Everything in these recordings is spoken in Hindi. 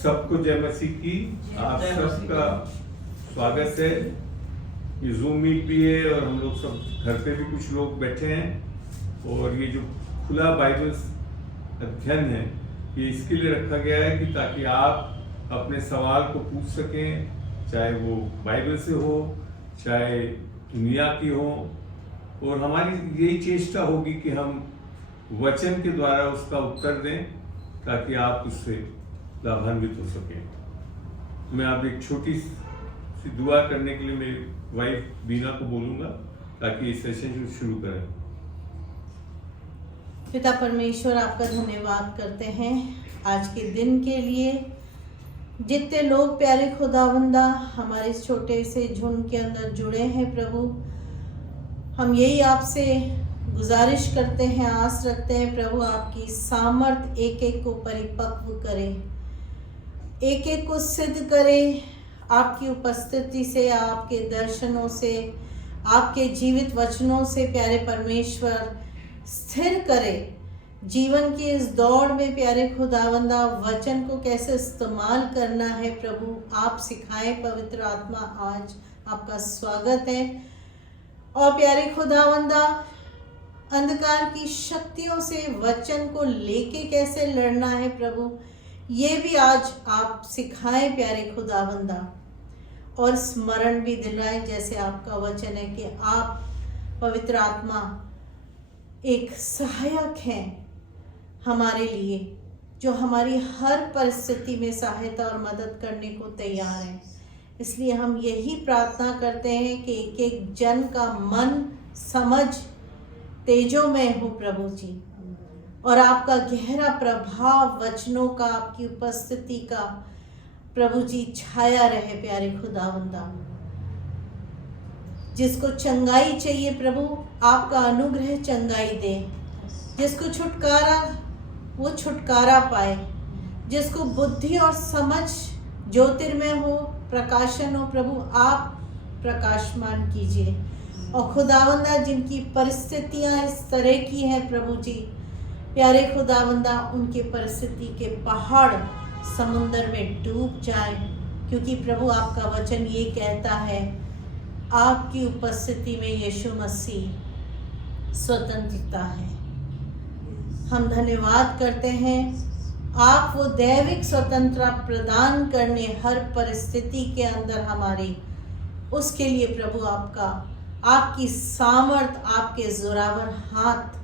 सबको जय मसीह की। आप सबका स्वागत है। ये जूम मीट भी है और हम लोग सब घर पे भी कुछ लोग बैठे हैं और ये जो खुला बाइबल अध्ययन है ये इसके लिए रखा गया है कि ताकि आप अपने सवाल को पूछ सकें, चाहे वो बाइबल से हो चाहे दुनिया की हो, और हमारी यही चेष्टा होगी कि हम वचन के द्वारा उसका उत्तर दें ताकि आप उससे लाभान्वित हो सकें। मैं आप एक छोटी सी दुआ करने के लिए मेरी वाइफ बीना को बोलूँगा ताकि ये सेशन शुरू करें। पिता परमेश्वर, आपका धन्यवाद करते हैं आज के दिन के लिए। जितने लोग प्यारे खुदावंदा हमारे इस छोटे से झुंड के अंदर जुड़े हैं प्रभु, हम यही आपसे गुजारिश करते हैं, आस रखते हैं प्रभु आपकी सामर्थ एक एक को परिपक्व करे, एक एक को सिद्ध करे, आपकी उपस्थिति से, आपके दर्शनों से, आपके जीवित वचनों से प्यारे परमेश्वर स्थिर करे। जीवन की इस दौड़ में प्यारे खुदावंदा वचन को कैसे इस्तेमाल करना है प्रभु आप सिखाएं। पवित्र आत्मा, आज आपका स्वागत है। और प्यारे खुदावंदा अंधकार की शक्तियों से वचन को लेके कैसे लड़ना है प्रभु, ये भी आज आप सिखाएं प्यारे खुदावंदा, और स्मरण भी दिलाएं जैसे आपका वचन है कि आप पवित्र आत्मा एक सहायक हैं हमारे लिए, जो हमारी हर परिस्थिति में सहायता और मदद करने को तैयार हैं। इसलिए हम यही प्रार्थना करते हैं कि एक एक जन का मन समझ तेजोमय हो प्रभु जी, और आपका गहरा प्रभाव वचनों का, आपकी उपस्थिति का प्रभु जी छाया रहे प्यारे खुदावंदा। जिसको चंगाई चाहिए प्रभु आपका अनुग्रह चंगाई दे, जिसको छुटकारा वो छुटकारा पाए, जिसको बुद्धि और समझ ज्योतिर्मय हो, प्रकाशन हो प्रभु आप प्रकाशमान कीजिए। और खुदावंदा जिनकी परिस्थितियां इस तरह की हैं प्रभु जी, प्यारे खुदावंदा उनके परिस्थिति के पहाड़ समुंदर में डूब जाए, क्योंकि प्रभु आपका वचन ये कहता है आपकी उपस्थिति में यीशु मसीह स्वतंत्रता है। हम धन्यवाद करते हैं आप वो दैविक स्वतंत्रता प्रदान करने हर परिस्थिति के अंदर हमारी, उसके लिए प्रभु आपकी सामर्थ, आपके जोरावर हाथ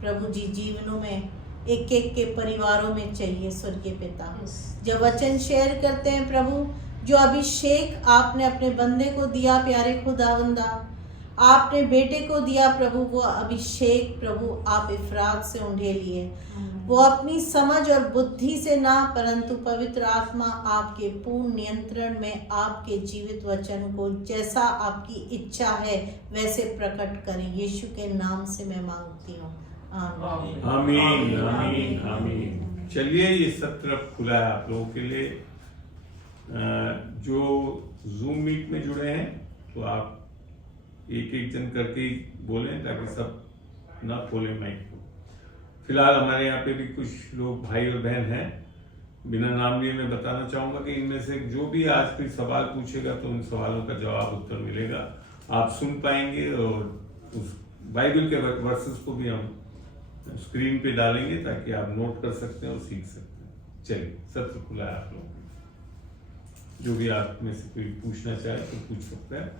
प्रभु जी जीवनों में एक एक के परिवारों में चाहिए स्वर्गीय पिता। जब वचन शेयर करते हैं प्रभु, जो अभिषेक आपने अपने बंदे को दिया प्यारे खुदावंदा, आपने बेटे को दिया प्रभु, वो अभिषेक प्रभु आप इफरात से उंढे लिए, वो अपनी समझ और बुद्धि से ना परंतु पवित्र आत्मा आपके पूर्ण नियंत्रण में आपके जीवित वचन को जैसा आपकी इच्छा है वैसे प्रकट करें। यीशु के नाम से मैं मांगती हूँ, आमीन आमीन आमीन आमीन। चलिए, ये सत्र खुला है आप लोगों के लिए। जो जूम मीट में जुड़े हैं तो आप एक एक जन करके ही बोलें ताकि सब ना खोलें माइक को। फिलहाल हमारे यहाँ पे भी कुछ लोग भाई और बहन हैं, बिना नाम लिए मैं बताना चाहूँगा कि इनमें से जो भी आज कोई सवाल पूछेगा तो उन सवालों का जवाब उत्तर मिलेगा, आप सुन पाएंगे, और उस बाइबल के वर्सेस को भी हम स्क्रीन पे डालेंगे ताकि आप नोट कर सकते हैं और सीख सकते हैं। चलिए, सत्र खुला है आप लोगों को, जो भी आप में से कोई पूछना चाहे तो पूछ सकता है।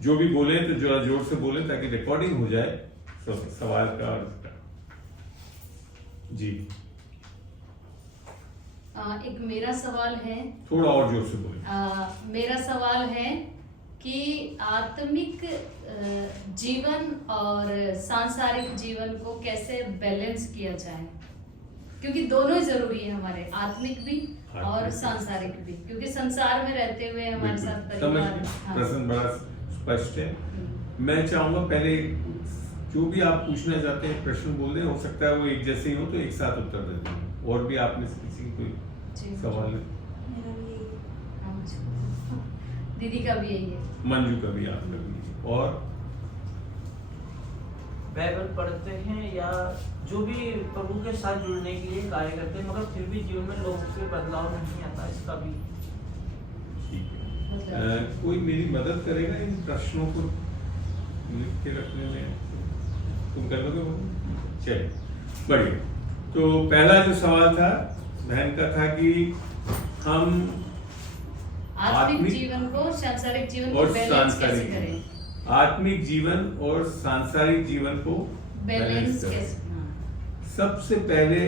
जो भी बोले तो जरा जोर से बोले ताकि रिकॉर्डिंग हो जाए सवाल का और उसका। जी एक मेरा सवाल है, थोड़ा और जोर से बोले। मेरा सवाल है कि आत्मिक जीवन और सांसारिक जीवन को कैसे बैलेंस किया जाए, क्योंकि दोनों ही जरूरी है हमारे, आत्मिक भी और सांसारिक भी, क्योंकि संसार में रहते हुए हमारे साथ परिवार। प्रश्न बड़ा स्पष्ट है। मैं चाहूंगा पहले जो भी आप पूछना चाहते हैं प्रश्न बोल दें, हो सकता है वो एक जैसे ही हो तो एक साथ उत्तर दे दें। और भी आप में से किसी की कोई सवाल है? दीदी का भी यही है, मंजू का भी, आपका भी, और बाइबल पढ़ते हैं या जो भी प्रभु के साथ जुड़ने के लिए कार्य करते हैं, मगर फिर भी जीवन में लोगों से बदलाव नहीं आता, इसका भी ठीक है। कोई मेरी मदद करेगा इन प्रश्नों को लिख के रखने में? तुम कर लोगे? चलिए, बढ़िया। तो पहला जो सवाल था बहन का था कि हम आत्मिक जीवन को सांसारिक जीवन को और बैलेंस कैसे सांसारिक करें? आत्मिक जीवन और सांसारिक जीवन को बैलेंस करें। कैसे? हाँ। सबसे पहले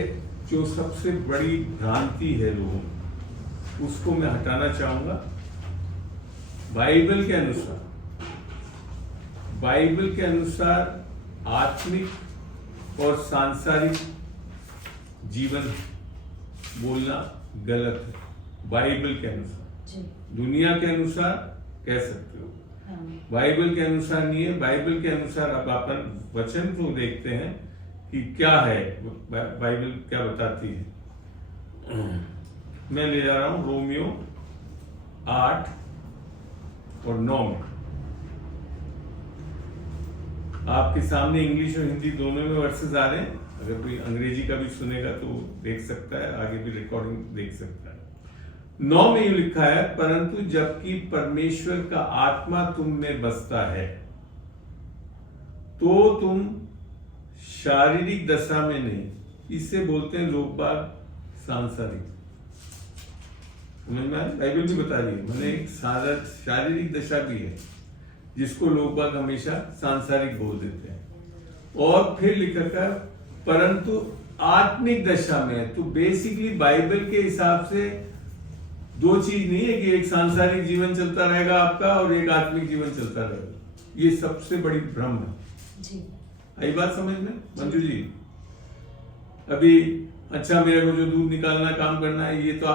जो सबसे बड़ी भ्रांति है लोगों में, उसको मैं हटाना चाहूंगा। बाइबल के अनुसार आत्मिक और सांसारिक जीवन बोलना गलत है। बाइबल के अनुसार, जी। दुनिया के अनुसार कह सकते हो, हाँ। बाइबल के अनुसार नहीं है। बाइबल के अनुसार अब अपन वचन को देखते हैं कि क्या है, बाइबल क्या बताती है। मैं ले जा रहा हूं रोमियो 8 और 9 में। आपके सामने इंग्लिश और हिंदी दोनों में वर्सेस आ रहे हैं। अगर कोई अंग्रेजी का भी सुनेगा तो देख सकता है, आगे भी रिकॉर्डिंग देख सकता है। 9 में यूं लिखा है, परंतु जबकि परमेश्वर का आत्मा तुम में बसता है तो तुम शारीरिक दशा में नहीं, इससे बोलते हैं लोग बाग सांसारिक। समझ में आया? बाइबल भी बता रही है, मैंने एक शारीरिक दशा भी है जिसको लोग बाग हमेशा सांसारिक बोल देते हैं। और फिर लिखा है परंतु आत्मिक दशा में है। तो बेसिकली बाइबल के हिसाब से दो चीज नहीं है कि एक सांसारिक जीवन चलता रहेगा आपका और एक आत्मिक जीवन चलता रहेगा। ये सबसे बड़ी भ्रम है जी। आई बात समझ में मंजू जी? अभी अच्छा, मेरे को जो दूध निकालना काम करना है ये तो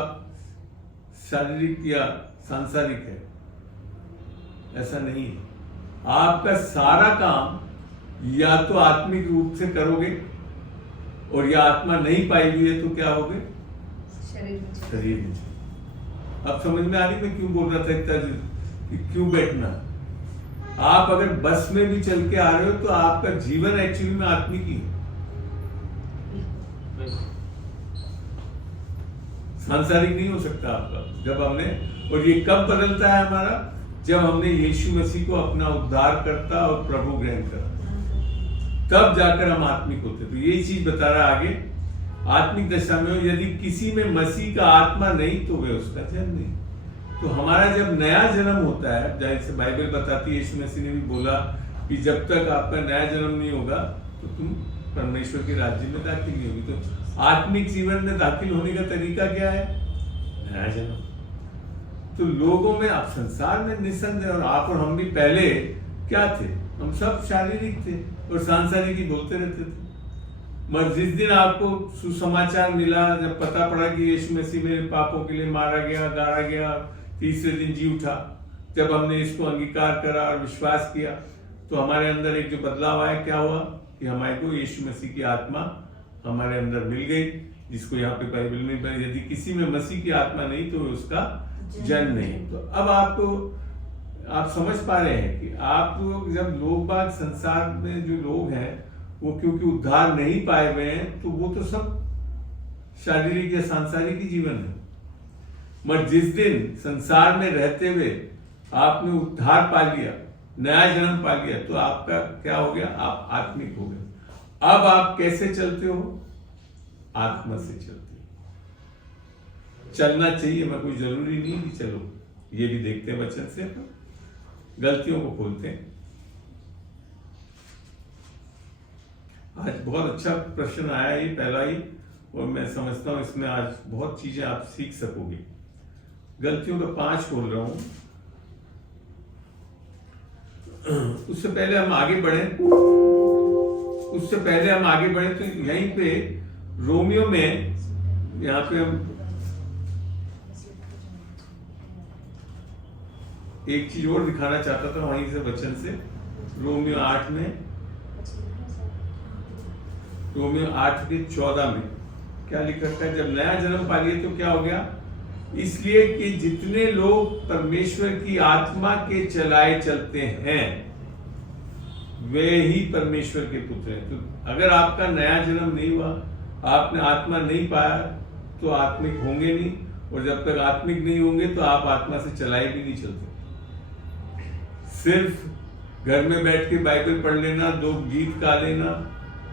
शारीरिक या सांसारिक है, ऐसा नहीं है। आपका सारा काम या तो आत्मिक रूप से करोगे और या आत्मा नहीं पाई हुई है तो क्या होगे? शरीर में। अब समझ में आ रही मैं क्यों बोल रहा था इतना कि क्यों बैठना। आप अगर बस में भी चल के आ रहे हो तो आपका जीवन एक्चुअली में आत्मिक ही है, सांसारिक नहीं हो सकता आपका। जब हमने, और ये कब बदलता है हमारा? जब हमने यीशु मसीह को अपना उद्धारकर्ता और प्रभु ग्रहण करा, तब जाकर हम आत्मिक होते। तो ये चीज बता रहा आगे, आत्मिक दशा में हो यदि किसी में मसीह का आत्मा नहीं तो वे उसका जन्म नहीं। तो हमारा जब नया जन्म होता है, जैसे बाइबल बताती है, यीशु मसीह ने भी बोला कि जब तक आपका नया जन्म नहीं होगा तो तुम परमेश्वर के राज्य में दाखिल नहीं होगी। तो आत्मिक जीवन में दाखिल होने का तरीका क्या है? नया जन्म। तो लोगों में, आप संसार में निस्संदेह, और आप और हम भी पहले क्या थे? हम सब शारीरिक थे और सांसारिक ही बोलते रहते थे। मगर जिस दिन आपको सुसमाचार मिला, जब पता पड़ा कि यीशु मसीह मेरे पापों के लिए मारा गया, गाड़ा गया, तीसरे दिन जी उठा, जब हमने इसको अंगीकार करा और विश्वास किया तो हमारे अंदर एक जो बदलाव आया, क्या हुआ कि हमारे को यीशु मसीह की आत्मा हमारे अंदर मिल गई, जिसको यहाँ पे बाइबल में यदि किसी में मसीह की आत्मा नहीं तो उसका जन्म नहीं। तो अब आप समझ पा रहे हैं कि आप जब लोग बाग संसार में जो लोग हैं वो क्योंकि उद्धार नहीं पाए हुए हैं तो वो तो सब शारीरिक या सांसारिक ही जीवन है। मगर जिस दिन संसार में रहते हुए आपने उद्धार पा लिया, नया जन्म पा लिया, तो आपका क्या हो गया? आप आत्मिक हो गए। अब आप कैसे चलते हो? आत्मा से चलते हो। चलना चाहिए, मैं कोई जरूरी नहीं कि चलो, ये भी देखते हैं वचन से, गलतियों को खोलते हैं। आज बहुत अच्छा प्रश्न आया, ये पहला ही, और मैं समझता हूं इसमें आज बहुत चीजें आप सीख सकोगे। गलतियों का 5 खोल रहा हूं। उससे पहले हम आगे बढ़े तो यहीं पे रोमियो में, यहाँ पे हम एक चीज और दिखाना चाहता था वहीं से वचन से। रोमियो 8 में, रोमियो 8 के 14 में क्या लिखा है? जब नया जन्म पा लिया तो क्या हो गया? इसलिए कि जितने लोग परमेश्वर की आत्मा के चलाए चलते हैं वे ही परमेश्वर के पुत्र हैं। तो अगर आपका नया जन्म नहीं हुआ, आपने आत्मा नहीं पाया, तो आत्मिक होंगे नहीं, और जब तक आत्मिक नहीं होंगे तो आप आत्मा से चलाए भी नहीं चलते। सिर्फ घर में बैठ के बाइबल पढ़ लेना, 2 गीत गा लेना,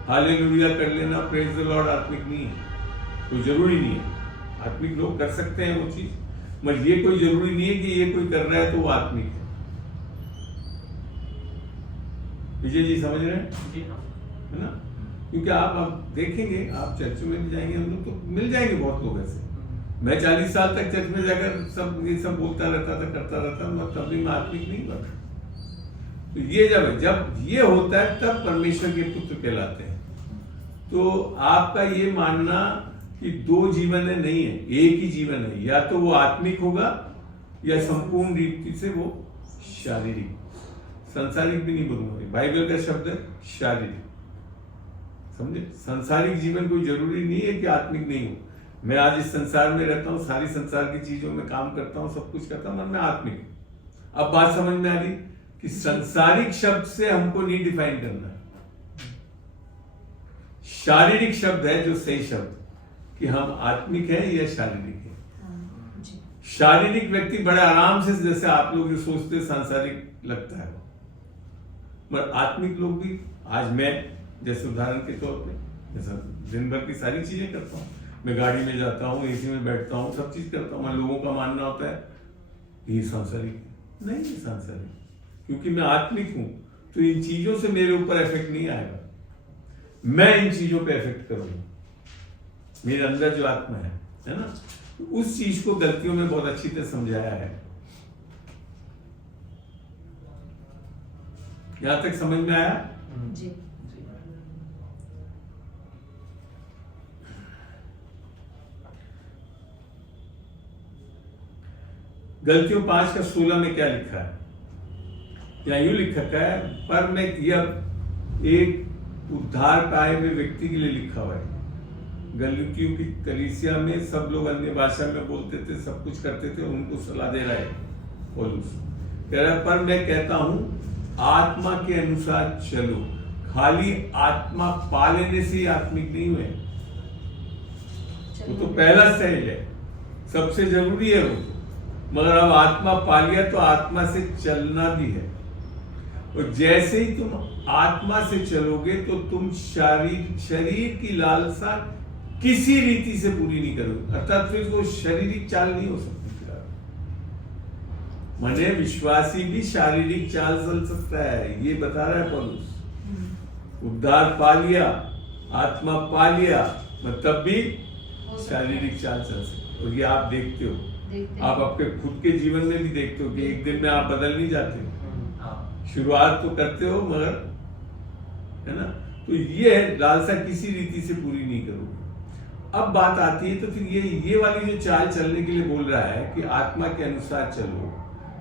हालेलुया कर लेना, प्रेज द लॉर्ड आत्मिक नहीं है, कोई जरूरी नहीं है। आत्मिक लोग कर सकते हैं वो चीज, मगर ये कोई जरूरी नहीं है कि ये कोई कर रहा है तो वो आत्मिक है। विजय जी समझ रहे हैं? जी हाँ। है ना? क्योंकि आप देखेंगे, आप चर्च में भी जाएंगे, हम लोग तो मिल जाएंगे बहुत लोग ऐसे। मैं 40 साल तक चर्च में जाकर ये सब बोलता रहता था, करता रहता, मगर तब भी मैं आत्मिक नहीं बना। तो ये जब ये होता है तब परमेश्वर के पुत्र कहलाते हैं। तो आपका ये मानना कि 2 जीवन है, नहीं है, एक ही जीवन है। या तो वो आत्मिक होगा या संपूर्ण रीति से वो शारीरिक, संसारिक भी नहीं बोलूंगा, बाइबल का शब्द है शारीरिक, समझे? संसारिक जीवन कोई जरूरी नहीं है कि आत्मिक नहीं हो। मैं आज इस संसार में रहता हूँ, सारी संसार की चीजों में काम करता हूँ, सब कुछ करता हूँ, मन में आत्मिक है। अब बात समझ में आ रही कि संसारिक शब्द से हमको नहीं डिफाइन करना, शारीरिक शब्द है जो सही शब्द, कि हम आत्मिक हैं या शारीरिक है। शारीरिक व्यक्ति बड़े आराम से, जैसे आप लोग जो सोचते सांसारिक लगता है, मगर आत्मिक लोग भी, आज मैं जैसे उदाहरण के तौर पे, जैसा दिन भर की सारी चीजें करता हूँ, मैं गाड़ी में जाता हूँ, एसी में बैठता हूँ, सब चीज करता हूँ, लोगों का मानना होता है ये सांसारिक है, नहीं ये सांसारिक, क्योंकि मैं आत्मिक हूं, तो इन चीजों से मेरे ऊपर इफेक्ट नहीं आएगा, मैं इन चीजों पे इफेक्ट करूंगा। मेरे अंदर जो आत्मा है ना, उस चीज को गलतियों में बहुत अच्छी तरह समझाया है। यहां तक समझ में आया? जी। गलतियों 5 का 16 में क्या लिखा है? या यूं लिखा है, पर मैं यह एक उद्धार पाए हुए व्यक्ति के लिए लिखा हुआ है। गलतियों की कलीसिया में सब लोग अन्य भाषा में बोलते थे, सब कुछ करते थे, उनको सलाह दे रहा है पौलुस, कह रहा है, पर मैं कहता हूं आत्मा के अनुसार चलो। खाली आत्मा पा लेने से ही आत्मिक नहीं हुए, वो तो पहला स्टेज है, सबसे जरूरी है वो, मगर अब आत्मा पा लिया तो आत्मा से चलना भी है। और जैसे ही तुम आत्मा से चलोगे तो तुम शरीर की लालसा किसी रीति से पूरी नहीं करोगे, अर्थात फिर वो शारीरिक चाल नहीं हो सकती। मने विश्वासी भी शारीरिक चाल चल सकता है, ये बता रहा है पौलुस। उद्धार पा लिया, आत्मा पा लिया, तब भी शारीरिक चाल चल सकती है। और ये आप देखते हो, आप अपने खुद के जीवन में भी देखते हो कि एक दिन में आप बदल नहीं जाते, शुरुआत तो करते हो, मगर है ना, तो ये लालसा किसी रीति से पूरी नहीं करोगे। अब बात आती है, तो फिर ये वाली जो चाल चलने के लिए बोल रहा है कि आत्मा के अनुसार चलो,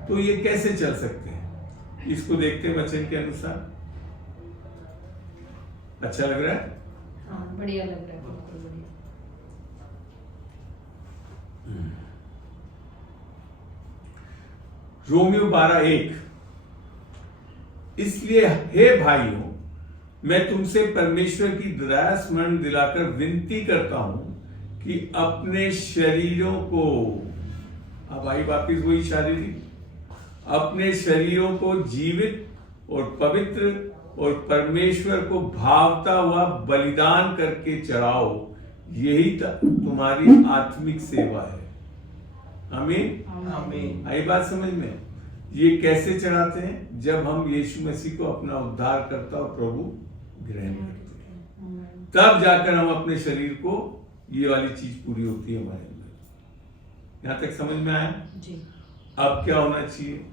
तो ये कैसे चल सकते हैं? इसको देखते हैं वचन के अनुसार। अच्छा लग रहा है? हाँ, बढ़िया लग रहा है, बिल्कुल बढ़िया। रोमियो 12:1, इसलिए हे भाइयों, मैं तुमसे परमेश्वर की दया स्मरण दिलाकर विनती करता हूं कि अपने शरीरों को, अब आई वापिस वही शारीरिक, अपने शरीरों को जीवित और पवित्र और परमेश्वर को भावता हुआ बलिदान करके चढ़ाओ, यही तुम्हारी आत्मिक सेवा है। आमीन आमीन। आई बात समझ में? ये कैसे चढ़ाते हैं? जब हम यीशु मसीह को अपना उद्धार करता और प्रभु ग्रहण करते हैं, तब जाकर हम अपने शरीर को, ये वाली चीज पूरी होती है हमारे अंदर। यहां तक समझ में आया जी। अब क्या होना चाहिए?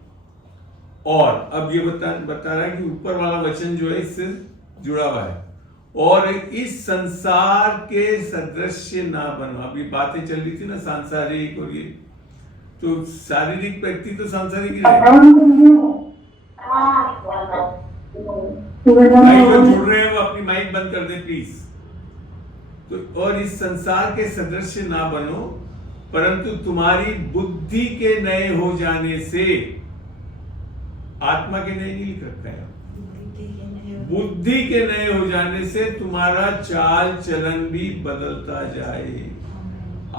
और अब ये बता रहा है कि ऊपर वाला वचन जो है इससे जुड़ा हुआ है, और इस संसार के सदृश्य ना बनो। अभी बातें चल रही थी ना सांसारिक, और ये तो शारीरिक व्यक्ति तो सांसारिक ही रहेगा। जो जुड़ रहे हैं वो अपनी माइक बंद कर दे प्लीज। तो और इस संसार के सदृश्य ना बनो, परंतु तुम्हारी बुद्धि के नए हो जाने से, आत्मा के नए नहीं लिख रखा है, बुद्धि के नए हो जाने से तुम्हारा चाल चलन भी बदलता जाए।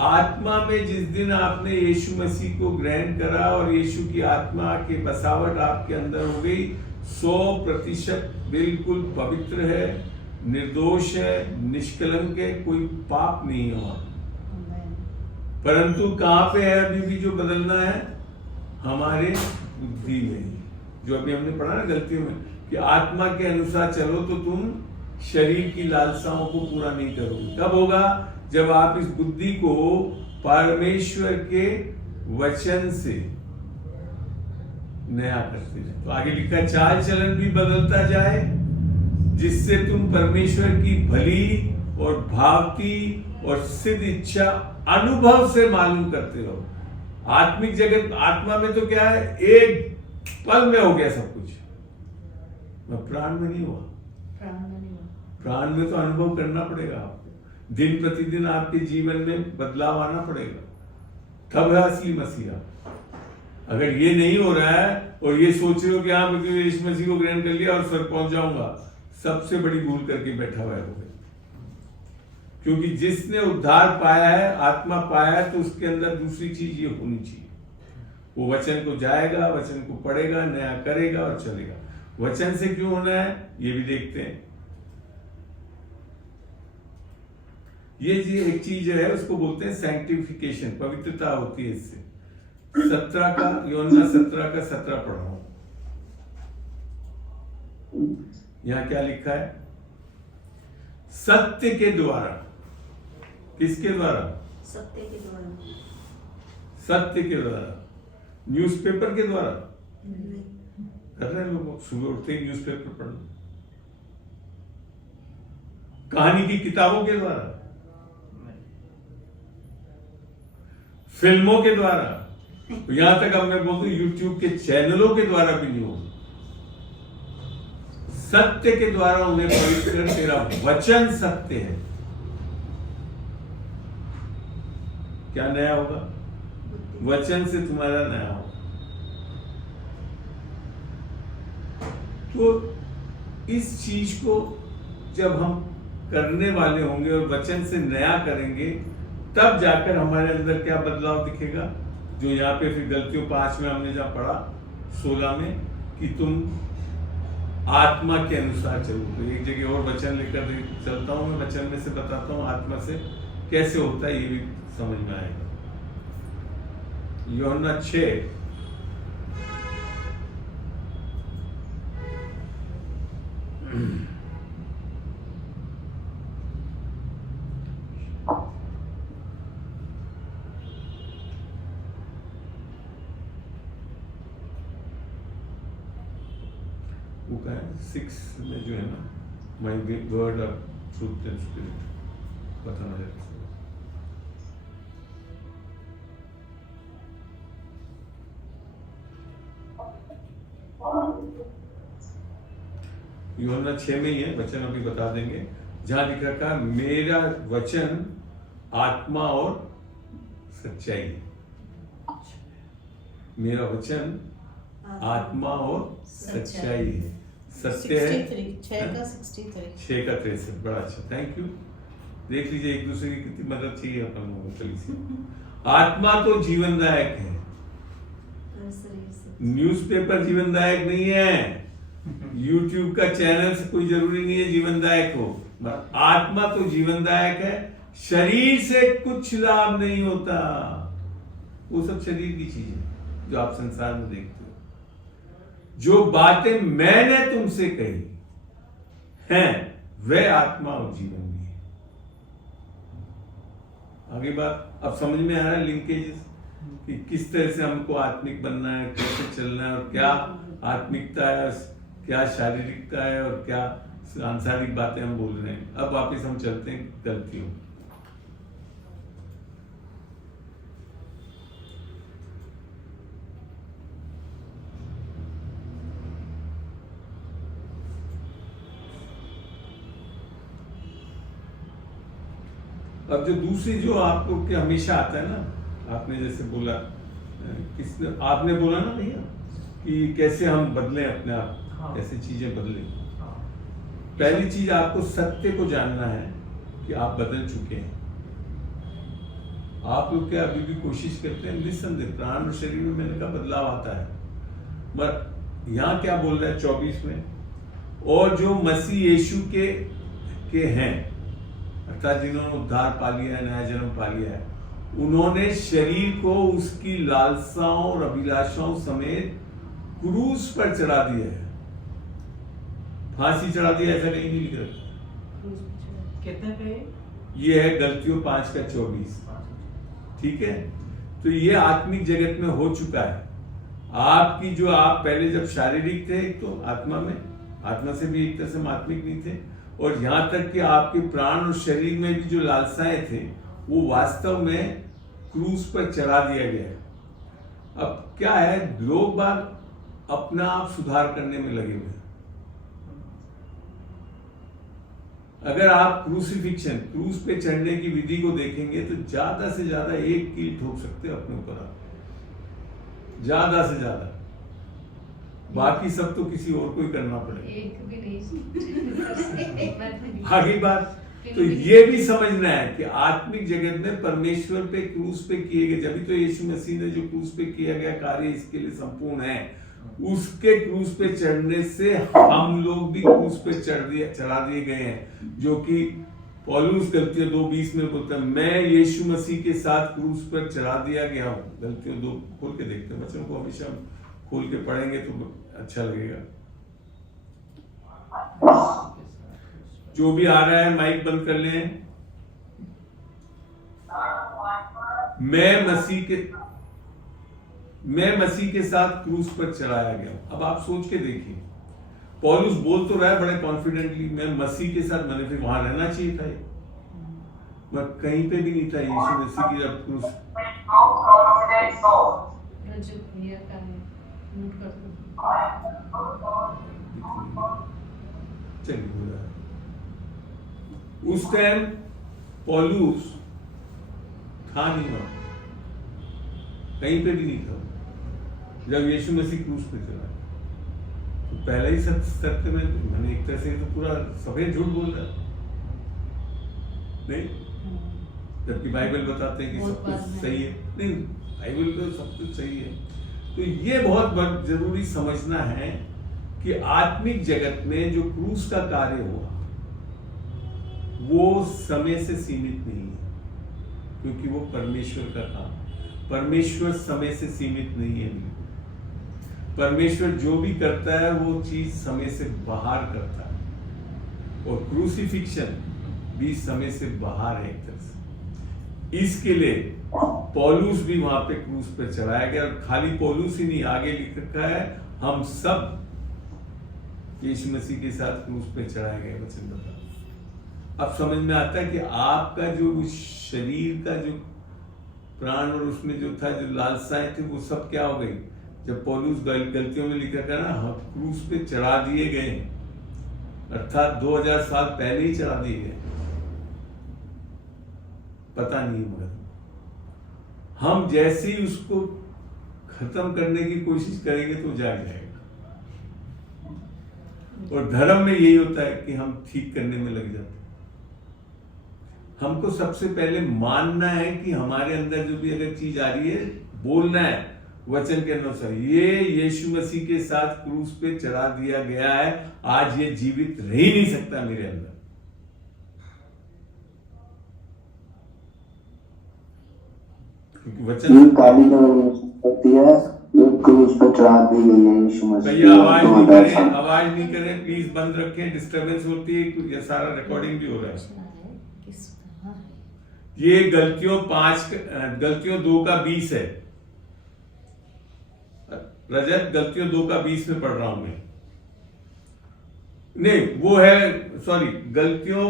आत्मा में जिस दिन आपने यीशु मसीह को ग्रहण करा और यीशु की आत्मा की बसावट आपके अंदर हो गई, 100% बिल्कुल पवित्र है, निर्दोष है, निष्कलंक है, कोई पाप नहीं हुआ। परंतु कहां पे है अभी भी जो बदलना है? हमारे बुद्धि में, जो अभी हमने पढ़ा ना गलतियों में, कि आत्मा के अनुसार चलो तो तुम शरीर की लालसाओं को पूरा नहीं करोगे। कब होगा? जब आप इस बुद्धि को परमेश्वर के वचन से नया करते जाए। तो आगे लिखा, चाल चलन भी बदलता जाए, जिससे तुम परमेश्वर की भली और भावती और सिद्ध इच्छा अनुभव से मालूम करते रहो। आत्मिक जगत, आत्मा में तो क्या है, एक पल में हो गया सब कुछ, प्राण में नहीं हुआ। प्राण में तो अनुभव करना पड़ेगा आपको, दिन प्रतिदिन आपके जीवन में बदलाव आना पड़ेगा, तब है असली मसीहा। अगर ये नहीं हो रहा है और ये सोच रहे हो कि हाँ मैं यीशु मसीह को ग्रहण कर लिया और स्वर्ग पहुंच जाऊंगा, सबसे बड़ी भूल करके बैठा हुआ है। क्योंकि जिसने उद्धार पाया है, आत्मा पाया है, तो उसके अंदर दूसरी चीज ये होनी चाहिए, वो वचन को जाएगा, वचन को पढ़ेगा, नया करेगा और चलेगा। वचन से क्यों होना है ये भी देखते हैं। ये एक चीज है, उसको बोलते हैं सैंक्टिफिकेशन, पवित्रता होती है इससे। 17 का यूहन्ना 17 पढ़ रहा हूं। यहां क्या लिखा है? सत्य के द्वारा। किसके द्वारा? सत्य के द्वारा। सत्य के द्वारा। न्यूज़पेपर के द्वारा कर रहे हैं लोग, सुबह उठते ही न्यूज़पेपर पढ़ना। कहानी की किताबों के द्वारा, फिल्मों के द्वारा, यहां तक अब मैं बोलता हूं यूट्यूब के चैनलों के द्वारा भी नहीं होगा। सत्य के द्वारा उन्हें पवित्र कर, तेरा वचन सत्य है। क्या नया होगा? वचन से तुम्हारा नया होगा। तो इस चीज को जब हम करने वाले होंगे और वचन से नया करेंगे, तब जाकर हमारे अंदर क्या बदलाव दिखेगा। जो यहाँ पे फिर गलतियों 5 में हमने जहाँ पढ़ा, 16 में, कि तुम आत्मा के अनुसार चलो। तो एक जगह और वचन लेकर चलता हूं, मैं वचन में से बताता हूं आत्मा से कैसे होता है, ये भी समझ में आएगा। यूहन्ना 6 वो क्या है 6 में जो है ना, my word of truth and spirit, बताना जरा। यूहन्ना 6 में ही है, वचन अभी बता देंगे। जहां लिख रखा, मेरा वचन आत्मा और सच्चाई है। मेरा वचन आत्मा और सच्चाई है। सत्य है। 6 का 63। 6 का 63, बड़ा अच्छा, थैंक यू। देख लीजिए एक दूसरे की कितनी मदद चाहिए अपन लोगों को। आत्मा तो जीवनदायक है, न्यूज़पेपर जीवनदायक नहीं है, यूट्यूब का चैनल से कोई जरूरी नहीं है जीवनदायक हो। आत्मा तो जीवनदायक है। शरीर से कुछ लाभ नहीं होता, वो सब शरीर की चीज है जो आप संसार में देखते हो। जो बातें मैंने तुमसे कही हैं वह आत्मा और जीवन भी है। आगे बात अब समझ में आ रहा है, लिंकेजेस, कि किस तरह से हमको आत्मिक बनना है, कैसे चलना है, और क्या आत्मिकता है, क्या शारीरिकता है, और क्या सांसारिक बातें हम बोल रहे हैं। अब वापस हम चलते हैं गलतियों। अब जो दूसरी जो आपको के हमेशा आता है ना, आपने जैसे बोला, किसने आपने बोला ना भैया, कि कैसे हम बदलें अपने आप, हाँ। कैसे चीजें बदलें। हाँ। पहली चीज आपको सत्य को जानना है कि आप बदल चुके हैं। आप लोग क्या अभी भी कोशिश करते हैं? निस्संदेह प्राण और शरीर में मैंने कहा बदलाव आता है, मगर यहाँ क्या बोल रहा है 24 में, और जो मसीह यीशु के हैं, अर्थात जिन्होंने उद्धार पा लिया है, नया जन्म पा लिया है, उन्होंने शरीर को उसकी लालसाओं और अभिलाषाओं समेत क्रूस पर चढ़ा दिया है। फांसी चढ़ा दिया ऐसा कहीं नहीं लिखा। कितने पे? ये है गलतियों 5:24। ठीक है, तो ये आत्मिक जगत में हो चुका है। आपकी जो आप पहले जब शारीरिक थे, एक तो आत्मा से भी एक तरह से आत्मिक नहीं थे, और यहां तक कि आपके प्राण और शरीर में भी जो लालसाएं थे वो वास्तव में क्रूस पर चढ़ा दिया गया है। अब क्या है, लोग बाग अपना आप सुधार करने में लगे हुए हैं। अगर आप क्रूस पे चढ़ने की विधि को देखेंगे तो ज्यादा से ज्यादा एक कील ठोक सकते हो अपने ऊपर आप, ज्यादा से ज्यादा, बाकी सब तो किसी और को ही करना पड़ेगा। एक भी नहीं। आगे बात तो ये भी समझना है कि आत्मिक जगत में परमेश्वर पे क्रूस पे किए गए, जब तो यीशु मसीह ने जो क्रूस पे किया गया कार्य इसके लिए संपूर्ण है, उसके क्रूस पे चढ़ने से हम लोग भी क्रूस पे चढ़ा दिए गए हैं। जो कि पौलुस गलतियों 2:20 में बोलता है, मैं यीशु मसीह के साथ क्रूस पर चढ़ा दिया गया हूं। गलतियों 2 खोल के देखते हैं, बच्चों को हमेशा खोल के पढ़ेंगे तो अच्छा लगेगा। जो भी आ रहा है माइक बंद कर लें। मैं मसीह के साथ क्रूस पर चढ़ाया गया हूं। अब आप सोच के देखिए, पौलुस बोल तो रहा है बड़े कॉन्फिडेंटली, मैं मसीह के साथ, मैंने फिर वहां रहना चाहिए था, मैं कहीं पे भी नहीं था यीशु मसीह की जब क्रूस। चलिए, उस टाइम पौलुस था नहीं वहां, कहीं पे भी नहीं था जब यीशु मसीह क्रूस पे चला। तो पहले ही सत्य में मैंने एक तरह से तो पूरा सफेद झूठ बोल रहा नहीं, जबकि बाइबल बताते हैं कि सब कुछ सही है। नहीं, बाइबल तो सब कुछ सही है। तो ये बहुत जरूरी समझना है कि आत्मिक जगत में जो क्रूस का कार्य हुआ वो समय से सीमित नहीं है, क्योंकि वो परमेश्वर का काम। परमेश्वर समय से सीमित नहीं है। परमेश्वर जो भी करता है वो चीज समय से बाहर करता है, और क्रूसिफिक्शन भी समय से बाहर है एक तरह से। इसके लिए पौलुस भी वहां पे क्रूस पे चढ़ाया गया, और खाली पौलुस ही नहीं, आगे लिख रखा है हम सब यीशु मसीह के साथ क्रूस पे चढ़ाए गए। वचन बता, अब समझ में आता है कि आपका जो शरीर का जो प्राण और उसमें जो था, जो लालसाएं थी, वो सब क्या हो गई जब पौलुस गलतियों में लिखा था ना, हम क्रूस पे चढ़ा दिए गए, अर्थात 2000 साल पहले ही चढ़ा दिए गए। पता नहीं, मगर हम जैसे ही उसको खत्म करने की कोशिश करेंगे तो जाग जाएगा। और धर्म में यही होता है कि हम ठीक करने में लग जाते हैं। हमको सबसे पहले मानना है कि हमारे अंदर जो भी अगर चीज आ रही है, बोलना है वचन के अनुसार, ये यीशु मसीह के साथ क्रूस पे चढ़ा दिया गया है, आज ये जीवित रह ही नहीं सकता मेरे अंदर। वचन क्रूस पर चढ़ा दी गई है यीशु मसीह। भैया आवाज नहीं करें प्लीज, बंद रखें, डिस्टर्बेंस होती है, ये सारा रिकॉर्डिंग भी हो रहा है। ये गलतियों 2:20 है। रजत, गलतियों 2:20 में पढ़ रहा हूं मैं, नहीं वो है, सॉरी, गलतियों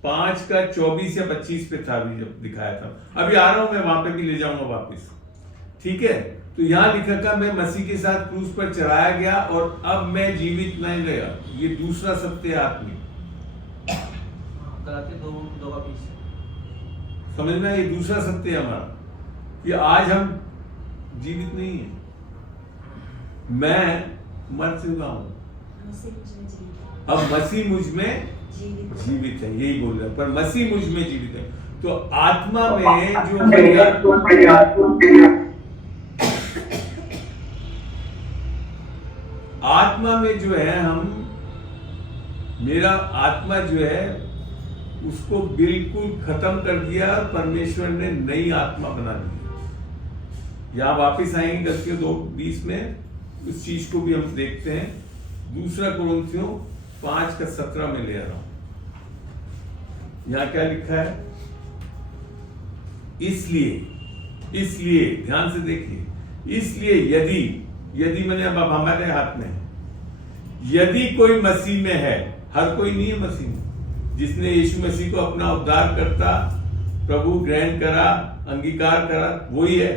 5:24 या 25 पे था अभी जब दिखाया था। अभी आ रहा हूं मैं, वहां पे भी ले जाऊंगा वापस। ठीक है, तो यहां लिखा था मैं मसीह के साथ क्रूस पर चढ़ाया गया और अब मैं जीवित नहीं गया। ये दूसरा सत्य आत्मिक, समझना, ये दूसरा सत्य है हमारा कि आज हम जीवित नहीं है, मैं मर चुका हूं। अब मसीह मुझ में जीवित है, यही बोल रहा है, पर मसीह मुझ में जीवित है। तो आत्मा में जो आत्मा में जो है मेरा आत्मा जो है उसको बिल्कुल खत्म कर दिया, परमेश्वर ने नई आत्मा बना दी। यहां वापिस आएंगे गलतियों 2:20 में, उस चीज को भी हम देखते हैं। 2 कुरिन्थियों 5:17 में ले रहा हूं। यहां क्या लिखा है? इसलिए ध्यान से देखिए, इसलिए यदि मैंने अब हमारे हाथ में है, यदि कोई मसीह में है, हर कोई नहीं है मसीह में, जिसने यीशु मसीह को अपना उद्धार करता प्रभु ग्रहण करा, अंगीकार करा, वही है,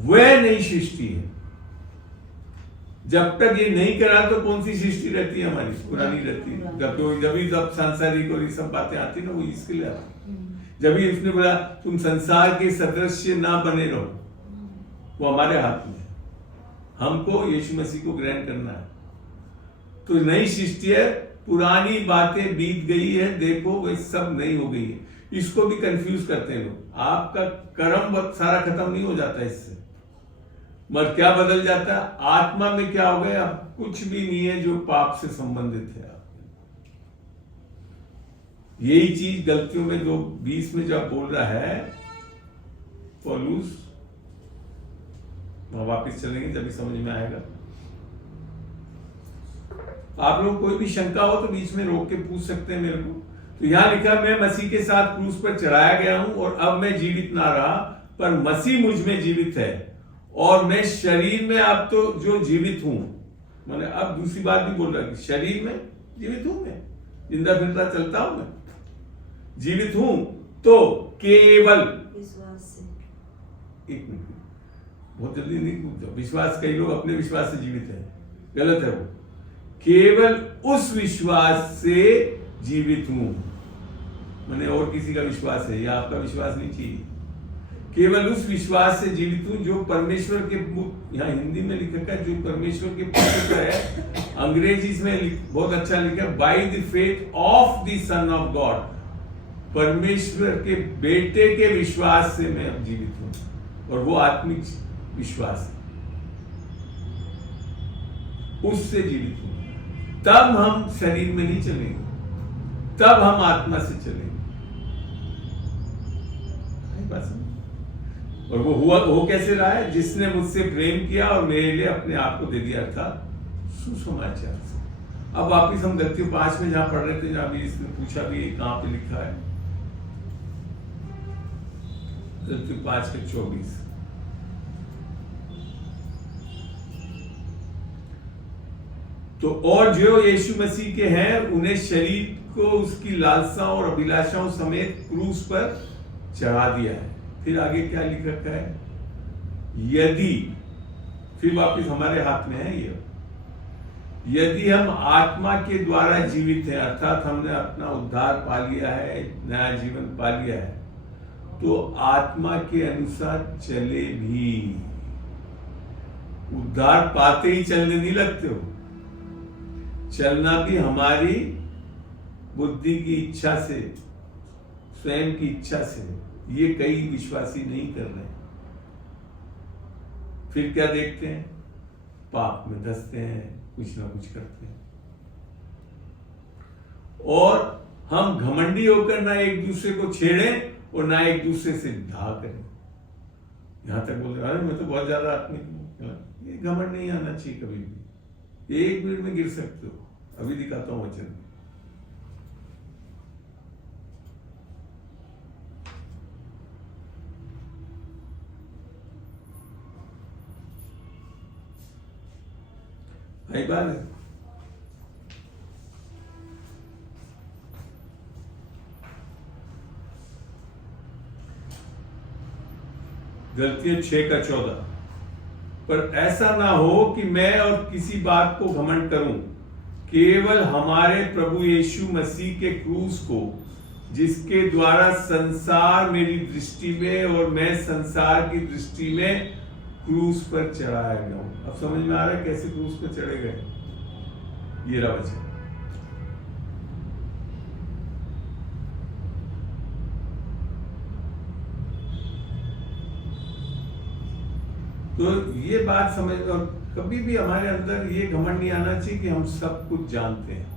वह नई सृष्टि है। जब तक ये नहीं करा तो कौन सी सृष्टि रहती है? हमारी पुरानी रहती है। जब सांसारिक और ये सब बातें आती ना, वो इसके लिए आती। जब ही उसने बोला तुम संसार के सदृश्य ना बने रहो, वो हमारे हाथ में है, हमको यीशु मसीह को ग्रहण करना है। तो नई सृष्टि है, पुरानी बातें बीत गई है, देखो वो सब नई हो गई है। इसको भी कंफ्यूज करते हैं लोग। आपका कर्म सारा खत्म नहीं हो जाता इससे, मगर क्या बदल जाता है? आत्मा में क्या हो गया? कुछ भी नहीं है जो पाप से संबंधित है। यही चीज गलतियों में 2:20 में जब बोल रहा है पौलुस, वापिस चलेंगे जब भी समझ में आएगा। आप लोग कोई भी शंका हो तो बीच में रोक के पूछ सकते हैं मेरे को। तो यहां लिखा, मैं मसीह के साथ क्रूस पर चढ़ाया गया हूं और अब मैं जीवित ना रहा, पर मसीह मुझ में जीवित है, और मैं शरीर में अब तो जो जीवित हूं, मैंने अब दूसरी बात भी बोल रहा है कि शरीर में जीवित हूं, मैं जिंदा फिरता चलता हूं, मैं जीवित हूं, तो केवल विश्वास से। एक मिनट, बहुत जल्दी नहीं पूछ जाओ। विश्वास, कई लोग अपने विश्वास से जीवित है, गलत है वो। केवल उस विश्वास से जीवित हूं, मैंने और किसी का विश्वास है, या आपका विश्वास नहीं चाहिए। केवल उस विश्वास से जीवित हूं जो परमेश्वर के, यहां हिंदी में लिखा है जो परमेश्वर के पुत्र है, अंग्रेजी में बहुत अच्छा लिखा है, by the faith of the son of God, परमेश्वर के बेटे के विश्वास से मैं अब जीवित हूं, और वो आत्मिक विश्वास है, उससे जीवित हूं। तब हम शरीर में नहीं चलेंगे, तब हम आत्मा से चलेंगे। और वो हो कैसे रहा है? जिसने मुझसे प्रेम किया और मेरे लिए अपने आप को दे दिया, अर्थात सुसमाचार से। अब वापिस हम गलतियों 5 में जहां पढ़ रहे थे, जहां भी इसने पूछा भी कहां पे लिखा है, गलतियों 5:24। तो और जो यीशु मसीह के हैं उन्हें शरीर को उसकी लालसाओं और अभिलाषाओं समेत क्रूस पर चढ़ा दिया है। फिर आगे क्या लिख रखा है? यदि, फिर वापस हमारे हाथ में है ये, यदि हम आत्मा के द्वारा जीवित हैं, अर्थात हमने अपना उद्धार पा लिया है, नया जीवन पा लिया है, तो आत्मा के अनुसार चले भी। उद्धार पाते ही चलने नहीं लगते हो, चलना भी हमारी बुद्धि की इच्छा से, स्वयं की इच्छा से। ये कई विश्वासी नहीं कर रहे। फिर क्या देखते हैं? पाप में धंसते हैं, कुछ ना कुछ करते हैं, और हम घमंडी होकर ना एक दूसरे को छेड़ें और ना एक दूसरे से धा करें। यहां तक बोल रहे, अरे मैं तो बहुत ज्यादा आत्मिक हूं। ये घमंड नहीं आना चाहिए कभी भी। 1 मिनट में गिर सकते हो। अभी दिखाता हूं वचन में। भाई बात है, गलतियां 6:14। पर ऐसा ना हो कि मैं और किसी बात को घमंड करूं, केवल हमारे प्रभु यीशु मसीह के क्रूस को, जिसके द्वारा संसार मेरी दृष्टि में और मैं संसार की दृष्टि में क्रूस पर चढ़ाया गया हूं। अब समझ में आ रहा है कैसे क्रूस पर चढ़े गए? ये रहा वचन। तो ये बात समझ, और कभी भी हमारे अंदर ये घमंड नहीं आना चाहिए कि हम सब कुछ जानते हैं।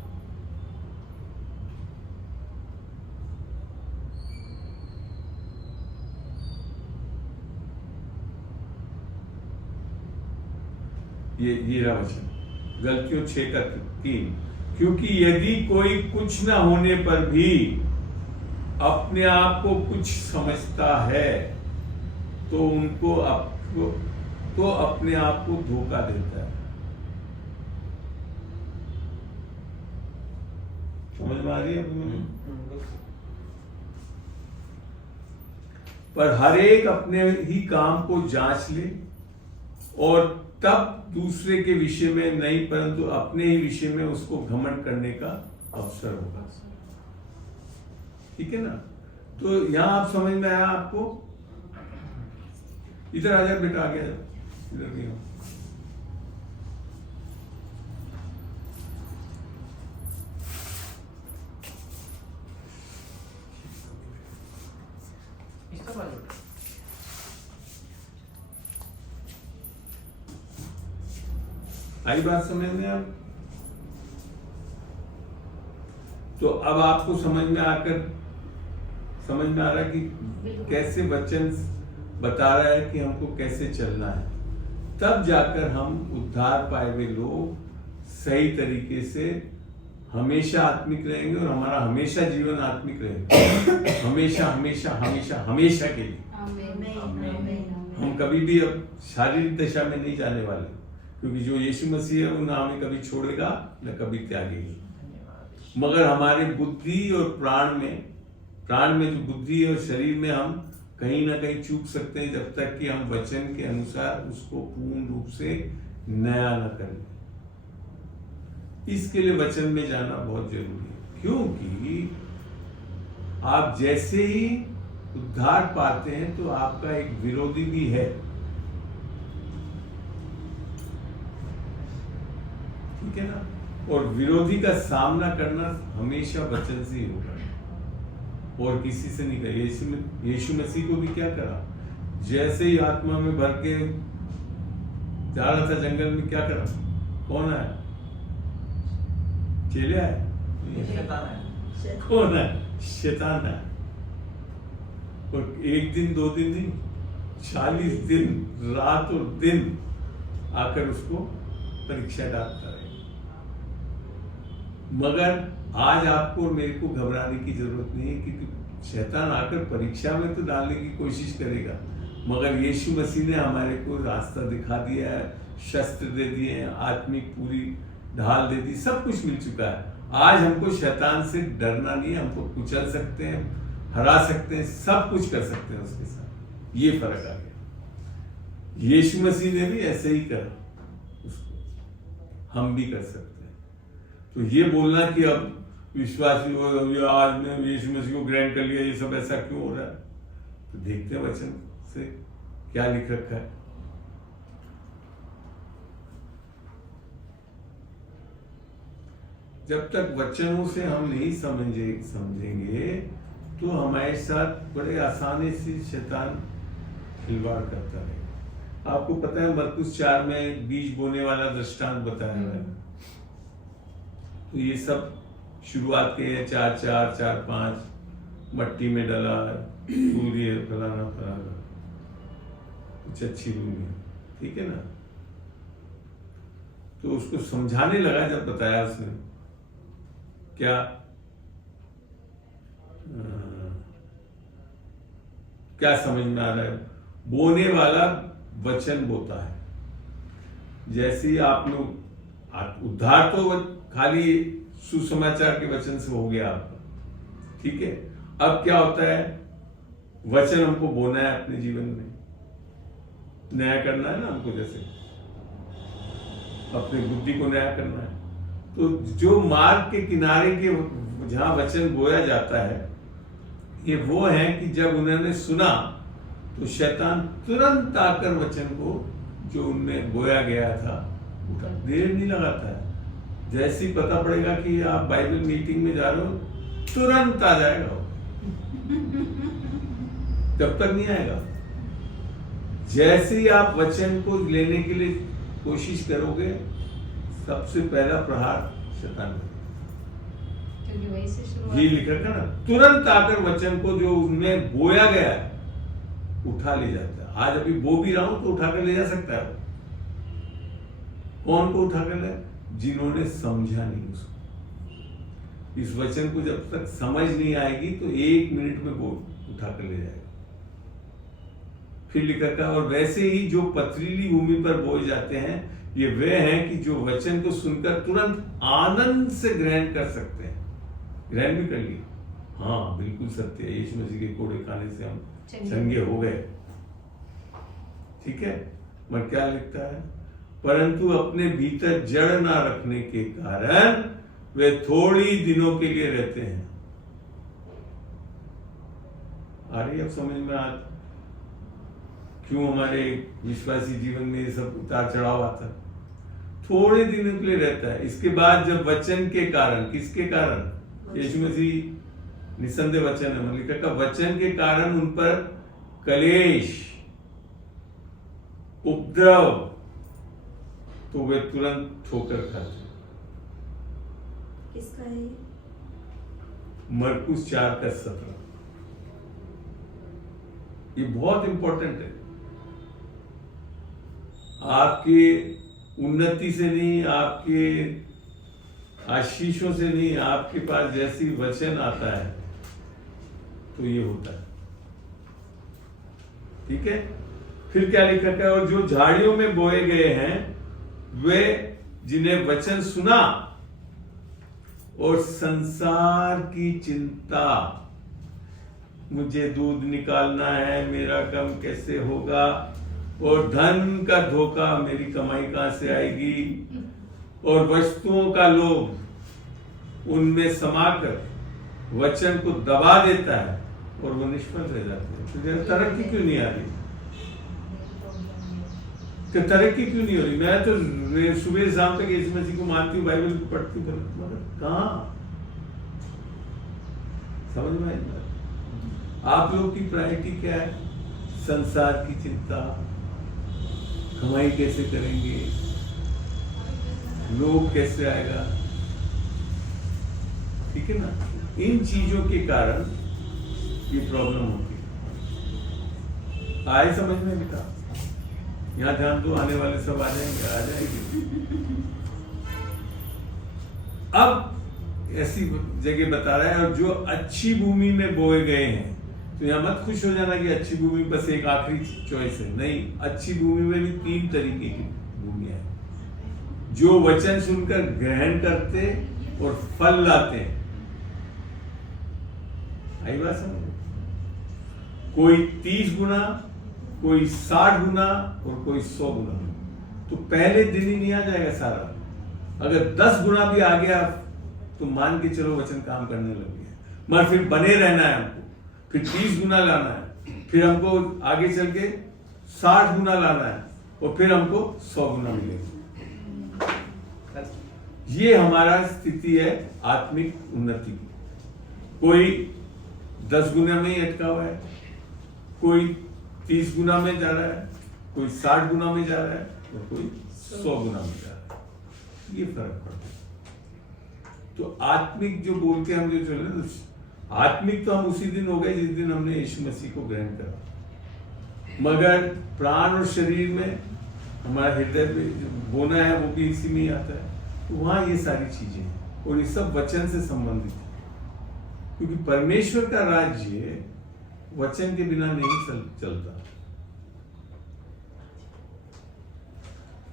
ये रहा वचन, गलतियों 6:3। क्योंकि यदि कोई कुछ ना होने पर भी अपने आप को कुछ समझता है तो अपने आप को धोखा देता है। समझ में आ रही है? पर हर एक अपने ही काम को जांच ले और तब दूसरे के विषय में नहीं परंतु अपने ही विषय में उसको घमंड करने का अवसर होगा। ठीक है ना? तो यहां आप समझ में आया आपको? इधर आ जाए बेटा, आ गया, इधर नहीं हो। आई बात समझ में? आप तो अब आपको समझ में आ रहा है कि कैसे वचन बता रहा है कि हमको कैसे चलना है। तब जाकर हम उद्धार पाए हुए लोग सही तरीके से हमेशा आत्मिक रहेंगे और हमारा हमेशा जीवन आत्मिक रहेगा। हमेशा हमेशा हमेशा हमेशा के लिए। हम कभी भी अब शारीरिक दशा में नहीं जाने वाले, क्योंकि जो यीशु मसीह है वो ना हमें कभी छोड़ेगा न कभी त्यागेगा। मगर हमारे बुद्धि और प्राण में जो बुद्धि और शरीर में हम कहीं ना कहीं चूक सकते हैं जब तक कि हम वचन के अनुसार उसको पूर्ण रूप से नया न करें। इसके लिए वचन में जाना बहुत जरूरी है, क्योंकि आप जैसे ही उद्धार पाते हैं तो आपका एक विरोधी भी है। ठीक है ना? और विरोधी का सामना करना हमेशा वचन से ही होगा और किसी से नहीं करेगा। यीशु मसीह को भी क्या करा? जैसे ही आत्मा में भर के जा रहा था जंगल में, क्या करा? कौन आया? चेले आए? कौन है? शैतान है। और एक दिन 2 दिन नहीं, 40 दिन रात और दिन आकर उसको परीक्षा डालता रहे। मगर आज आपको और मेरे को घबराने की जरूरत नहीं है, क्योंकि शैतान आकर परीक्षा में तो डालने की कोशिश करेगा, मगर यीशु मसीह ने हमारे को रास्ता दिखा दिया है, शस्त्र दे दिए हैं, आत्मिक पूरी ढाल दे दी, सब कुछ मिल चुका है। आज हमको शैतान से डरना नहीं है, हमको कुचल सकते हैं, हरा सकते हैं, सब कुछ कर सकते हैं उसके साथ। ये फर्क आ गया। यीशु मसीह ने भी ऐसे ही करा, उसको हम भी कर सकते हैं। तो ये बोलना कि अब विश्वासी हो, आज ने यीशु मसीह को ग्रहण कर लिया, ये सब ऐसा क्यों हो रहा है? तो देखते हैं वचन से क्या लिख रखा है। जब तक वचनों से हम नहीं समझेंगे तो हमारे साथ बड़े आसानी से शैतान खिलवाड़ करता रहेगा। आपको पता है मरकुस 4 में बीज बोने वाला दृष्टांत बताया हुआ है। तो ये सब शुरुआत के 4-4-4-5 मट्टी में डाला, सूर्य फलाना, कुछ अच्छी दूंगी, ठीक है ना? तो उसको समझाने लगा, जब बताया उसने क्या समझ में आ रहा है? बोने वाला वचन बोता है। जैसे ही आप लोग उद्धार तो खाली सुसमाचार के वचन से हो गया आपका, ठीक है? अब क्या होता है? वचन हमको बोना है, अपने जीवन में नया करना है ना हमको, जैसे अपनी बुद्धि को नया करना है। तो जो मार्ग के किनारे के जहां वचन बोया जाता है, ये वो है कि जब उन्होंने सुना तो शैतान तुरंत आकर वचन को जो उनमें बोया गया था, देर नहीं लगाता है, जैसे ही पता पड़ेगा कि आप बाइबल मीटिंग में जा रहे हो, तुरंत आ जाएगा वो। जब तक नहीं आएगा। जैसे ही आप वचन को लेने के लिए कोशिश करोगे, सबसे पहला प्रहार शैतान का। क्योंकि वही से शुरुआत। ये लिखा था ना, तुरंत आकर वचन को जो उनमें बोया गया है उठा ले जाता है। आज अभी बो भी रहा हूं तो उठाकर ले जा सकता है। कौन को उठाकर ले? जिन्होंने समझा नहीं उसको। इस वचन को जब तक समझ नहीं आएगी तो 1 मिनट में वो उठाकर ले जाएगा। फिर लिखा था, और वैसे ही जो पथरीली भूमि पर बोए जाते हैं, ये वे हैं कि जो वचन को सुनकर तुरंत आनंद से ग्रहण कर सकते हैं। ग्रहण भी कर लिए। हाँ, बिल्कुल सत्य है। यीशु मसीह के कोड़े खाने से हम चंगे हो गए। ठीक है, मगर क्या लिखता है? परंतु अपने भीतर जड़ ना रखने के कारण वे थोड़ी दिनों के लिए रहते हैं। आ रही अब समझ में आज क्यों हमारे विश्वासी जीवन में ये सब उतार चढ़ाव आता है? थोड़े दिनों के लिए रहता है। इसके बाद जब वचन के कारण, किसके कारण? यीशु मसीह निसंदेह वचन है, मलिका का वचन के कारण उन पर कलेश, उपद्रव, तो वे तुरंत ठोकर खाते। किसका है ये? मरकुस 4:17। ये बहुत इंपॉर्टेंट है। आपके उन्नति से नहीं, आपके आशीषों से नहीं, आपके पास जैसी वचन आता है तो ये होता है। ठीक है, फिर क्या लिखा है? और जो झाड़ियों में बोए गए हैं वे जिन्हें वचन सुना और संसार की चिंता, मुझे दूध निकालना है, मेरा कम कैसे होगा, और धन का धोखा, मेरी कमाई कहां से आएगी, और वस्तुओं का लोभ उनमें समाकर वचन को दबा देता है और वो निष्फल रह जाते हैं। तो तरक्की क्यों नहीं आ रही? कि तरक्की क्यों नहीं हो रही? मैं तो सुबह शाम तक यीशु मसीह को मानती हूँ, बाइबल पढ़ती हूँ, मगर कहाँ समझ में आएगा? आप लोग की प्रायोरिटी क्या है? संसार की चिंता, कमाई कैसे करेंगे, लोग कैसे आएगा। ठीक है ना? इन चीजों के कारण ये प्रॉब्लम होती है। आए समझ में बेटा? यहाँ ध्यान दो, आने वाले सब आ जाएंगे, आ जाएंगे। अब ऐसी जगह बता रहा है, और जो अच्छी भूमि में बोए गए हैं, तो यहाँ मत खुश हो जाना कि अच्छी भूमि बस एक आखिरी चॉइस है। नहीं, अच्छी भूमि में भी 3 तरीके की भूमियां हैं। जो वचन सुनकर ग्रहण करते और फल लाते हैं। आई बात समझ? कोई 30 गुना, कोई 60 गुना और कोई 100 गुना। तो पहले दिन ही नहीं आ जाएगा सारा। अगर 10 गुना भी आ गया तो मान के चलो वचन काम करने लग गया। मगर फिर बने रहना है हमको, फिर 30 गुना लाना है, फिर हमको आगे चल के 60 गुना लाना है, और फिर हमको 100 गुना मिलेगा। ये हमारा स्थिति है आत्मिक उन्नति की। कोई 10 गुना में ही अटका हुआ है, कोई 30 गुना में जा रहा है, कोई 60 गुना में जा रहा है, और कोई 100 गुना में जा रहा है। ये फर्क पड़ता है। तो आत्मिक जो बोल के हम जो चल रहे हैं, आत्मिक तो हम उसी दिन हो गए जिस दिन हमने यीशु मसीह को ग्रहण करा। मगर प्राण और शरीर में हमारा हृदय पे जो बोना है वो भी इसी में ही आता है। तो वहां ये सारी चीजें हैं, और ये सब वचन से संबंधित है। क्योंकि परमेश्वर का राज्य वचन के बिना नहीं चलता।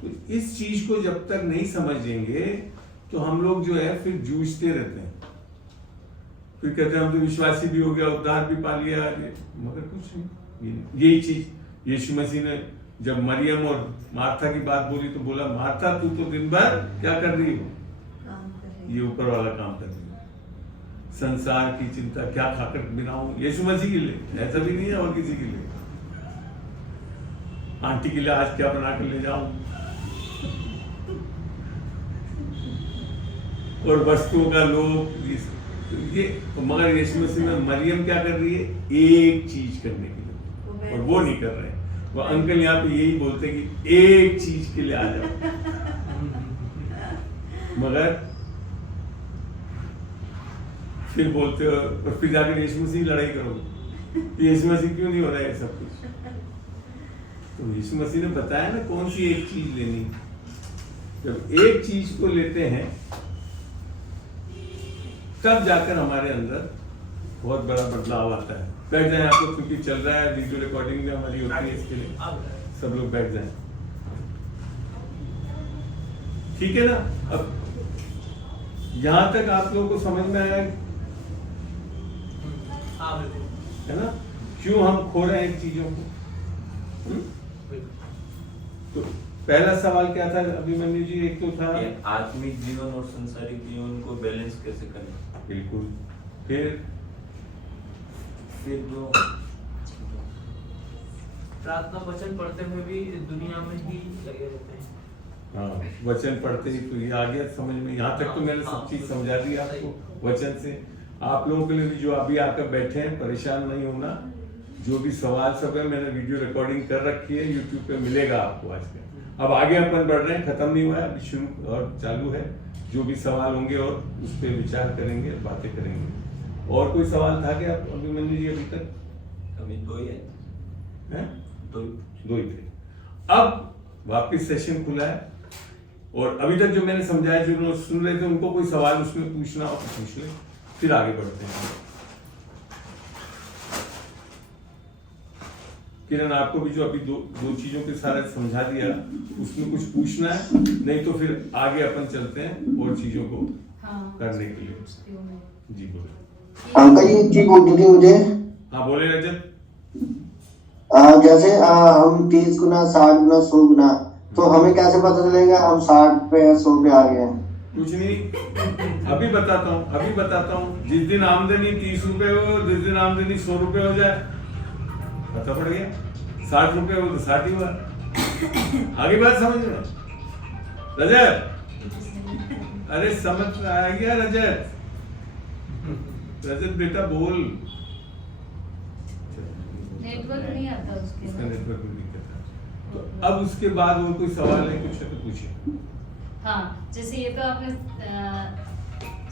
तो इस चीज को जब तक नहीं समझेंगे तो हम लोग जो है फिर जूझते रहते हैं। फिर कहते हैं हम तो विश्वासी भी हो गया, उद्धार भी पा लिया, मगर कुछ नहीं। यही चीज यीशु मसीह ने जब मरियम और मार्था की बात बोली तो बोला, मार्था तू तो दिन भर क्या कर रही हो? ये ऊपर वाला काम कर रही हो। संसार की चिंता, क्या खाकर बिनाऊं? यीशु मसीह के लिए, ऐसा भी नहीं है और किसी के लिए। आंटी के लिए आज क्या बना कर ले जाऊं? और वस्तुओं का लोभ, ये मगर यीशु मसीह में मरियम क्या कर रही है? एक चीज करने के लिए, और वो नहीं कर रहे हैं। वो अंकल यहाँ पे यही बोलते हैं कि एक चीज के लिए आ जाओ, मगर फिर बोलते हो और फिर जाकर यीशु मसीह लड़ाई करोगे, यीशु मसीह क्यों नहीं हो रहा है सब कुछ? तो यीशु मसीह ने बताया ना कौन सी एक चीज लेनी। जब एक चीज को लेते हैं तब जाकर हमारे अंदर बहुत बड़ा बदलाव आता है। बैठ जाए आप लोग, क्योंकि चल रहा है, वीडियो रिकॉर्डिंग भी हमारी होती है, इसके लिए सब लोग बैठ जाएं, ठीक है ना? अब यहां तक आप लोगों को समझ में आया है ना, क्यों हम खो रहे हैं चीजों को? तो पहला सवाल क्या था अभिमन्यु जी? एक तो था आत्मिक जीवन और संसारिक जीवन को बैलेंस कैसे करना। बिल्कुल। फिर जो प्रार्थना वचन पढ़ते हुए भी दुनिया में ही लगे रहते हैं। हाँ, वचन पढ़ते ही तो ये आ गया समझ में। यहाँ तक तो मैंने सब चीज समझा दी आपको वचन से। आप लोगों के लिए भी जो अभी आकर बैठे हैं, परेशान नहीं होना। जो भी सवाल सब है मैंने वीडियो रिकॉर्डिंग कर रखी है, यूट्यूब पे मिलेगा आपको आज का। अब आगे अपन बढ़ रहे हैं, खत्म नहीं हुआ है, अभी शुरू और चालू है। जो भी सवाल होंगे और उस पर विचार करेंगे, बातें करेंगे। और कोई सवाल था क्या अभिमन्यु जी अभी तक? अभी दो ही है, दो ही थे। अब वापिस सेशन खुला है और अभी तक जो मैंने समझाया, जो लोग सुन रहे थे, उनको कोई सवाल उसमें पूछना हो तो पूछ ले, फिर आगे बढ़ते हैं। किरण, आपको भी जो अभी दो चीजों के सारे समझा दिया, उसमें कुछ पूछना है? नहीं तो फिर आगे अपन चलते हैं और चीजों को करने के लिए। जी बोले अंकल जी, जी बोलती थी मुझे। हाँ बोले रजत। जैसे हम 30 गुना 60 गुना 100 गुना, तो हमें कैसे पता चलेगा हम 60 पे 100 पे आ गए हैं? कुछ नहीं, अभी बताता हूँ। जिस दिन आमदनी 30 रुपए हो, जिस दिन आमदनी 100 रुपए हो जाए, पता पड़ गया। 60 रुपए हो तो 60 ही हुआ। आगे बात समझ में रजत? अरे समझ आ गया रजत? रजत बेटा बोल। नेटवर्क नहीं आता उसका नेटवर्क में दिक्कत है। तो अब उसके बाद और कोई सवाल है कुछ है तो पूछिए। हाँ, जैसे ये तो आपने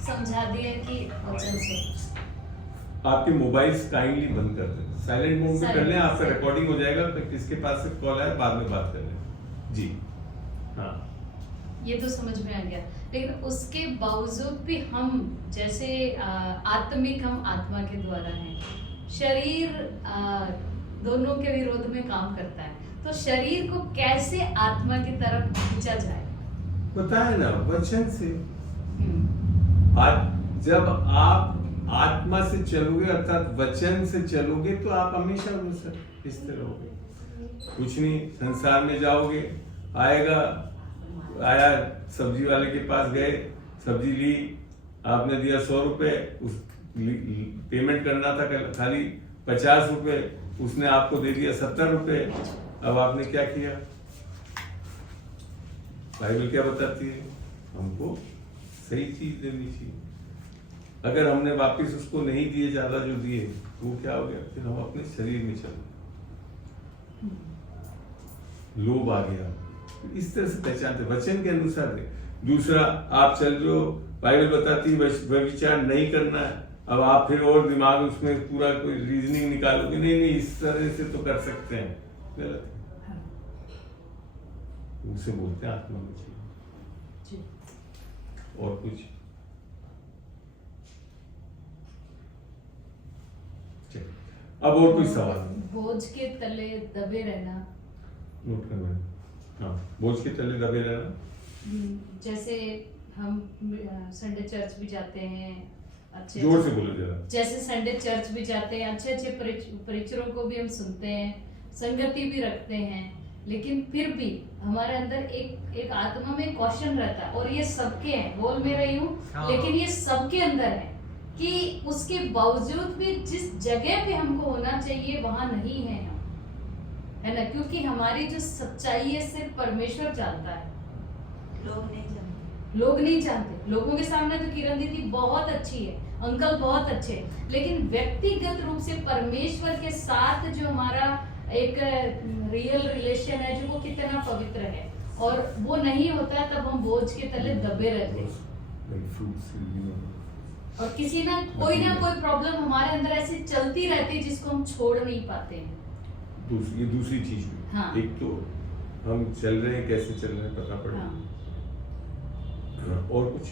समझा दिया कि वचन से। आपके मोबाइल्स काइंडली बंद कर दें, साइलेंट मोड पे कर लें। आपका रिकॉर्डिंग हो जाएगा, किसके पास से कॉल आए बाद में बात कर लें। जी हाँ, ये तो समझ में आ गया। लेकिन उसके बावजूद भी हम जैसे आत्मिक, हम आत्मा के द्वारा हैं, शरीर दोनों के विरोध में काम करता है। तो शरीर को कैसे आत्मा की तरफ खींचा जाए? बताए ना, वचन से। जब आप आत्मा से चलोगे, अर्थात वचन से चलोगे, तो आप हमेशा इस तरह रहोगे। कुछ नहीं, संसार में जाओगे, आया सब्जी वाले के पास गए, सब्जी ली, आपने दिया 100 रुपए, उस पेमेंट करना था खाली 50 रुपए, उसने आपको दे दिया 70 रुपए। अब आपने क्या किया? बाइबल क्या बताती है? हमको सही चीज देनी चाहिए। अगर हमने वापस उसको नहीं दिए, ज्यादा जो दिए, तो वो क्या हो गया? फिर हम अपने शरीर में चल, लोभ आ गया। इस तरह से पहचानते, वचन के अनुसार दे। दूसरा, आप चल जो बाइबल बताती है व्यभिचार नहीं करना है, अब आप फिर और दिमाग उसमें पूरा कोई रीजनिंग निकालोगे, नहीं इस तरह से तो कर सकते हैं, गलत है। उसे बोलते हैं आत्मा में चाहिए। और कुछ? अब और कोई सवाल? बोझ के तले दबे रहना। नोट करना। हाँ, बोझ के तले दबे रहना। जैसे हम संडे चर्च भी जाते हैं, अच्छे जोर से बोलो जरा। जैसे संडे चर्च भी जाते हैं, अच्छे अच्छे परिचरों को भी हम सुनते हैं, संगति भी रखते हैं, लेकिन फिर भी हमारे अंदर एक आत्मा में क्वेश्चन रहता है। और ये सबके हैं, बोल मैं रही हूँ, लेकिन ये सबके अंदर है कि उसके बावजूद भी जिस जगह पे हमको होना चाहिए वहां नहीं है हम, है ना? क्योंकि हमारी जो सच्चाई है सिर्फ परमेश्वर जानता है। लोग नहीं जानते। लोग नहीं जानते। लोगों के सामने तो किरण दीदी बहुत अच्छी है, अंकल बहुत अच्छे हैं, लेकिन व्यक्तिगत रूप से परमेश्वर के साथ जो हमारा एक रियल रिलेशन है, जो वो कितना पवित्र है, और वो नहीं होता तब हम बोझ के तले दबे रहते हैं। और किसी ना कोई प्रॉब्लम हमारे अंदर ऐसी चलती रहती है जिसको हम छोड़ नहीं पाते हैं। ये दूसरी चीज हुई। हाँ। एक तो हम चल रहे हैं, कैसे चल रहे हैं पता पड़े। हाँ। और कुछ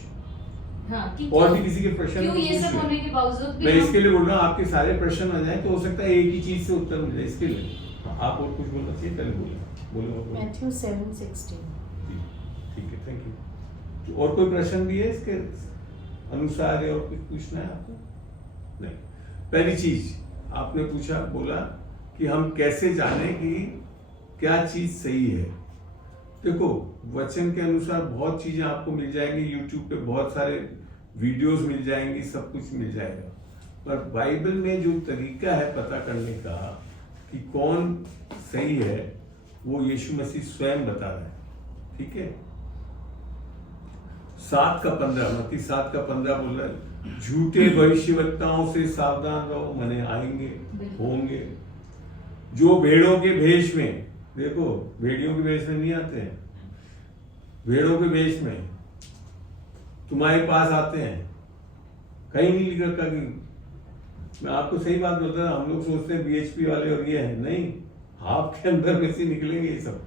हाँ, कि और भी किसी के प्रश्न क्यों ये सब पूछिए। होने के बावजूद भी मैं हम- इसके लिए बोल रहा हूँ, आपके सारे प्रश्न आ जाए तो हो सकता है एक ही चीज से उत्तर मिल जाए। इसके लिए आप और कुछ बोलना चाहिए, पहले बोलो। मैथ्यू 7:16। ठीक है, थैंक यू। और कोई प्रश्न भी है इसके अनुसार है और कुछ पूछना है आपको? नहीं। पहली चीज आपने बोला कि हम कैसे जाने कि क्या चीज सही है। देखो, वचन के अनुसार बहुत चीजें आपको मिल जाएंगी, यूट्यूब पे बहुत सारे वीडियोस मिल जाएंगी, सब कुछ मिल जाएगा। पर बाइबल में जो तरीका है पता करने का कि कौन सही है, वो यीशु मसीह स्वयं बता रहा है। ठीक है। 7:15 मत्ती 7:15 बोल रहा है, झूठे भविष्यवक्ताओं से सावधान रहो, मने आएंगे, होंगे, जो भेड़ों के भेष में, देखो भेड़ियों के भेष में नहीं आते हैं, भेड़ों के भेष में तुम्हारे पास आते हैं। कहीं नहीं लिख रखा कि, मैं आपको सही बात बोलता हूं, हम लोग सोचते हैं बीएचपी वाले और ये है, नहीं, आपके अंदर में से निकलेंगे ये सब।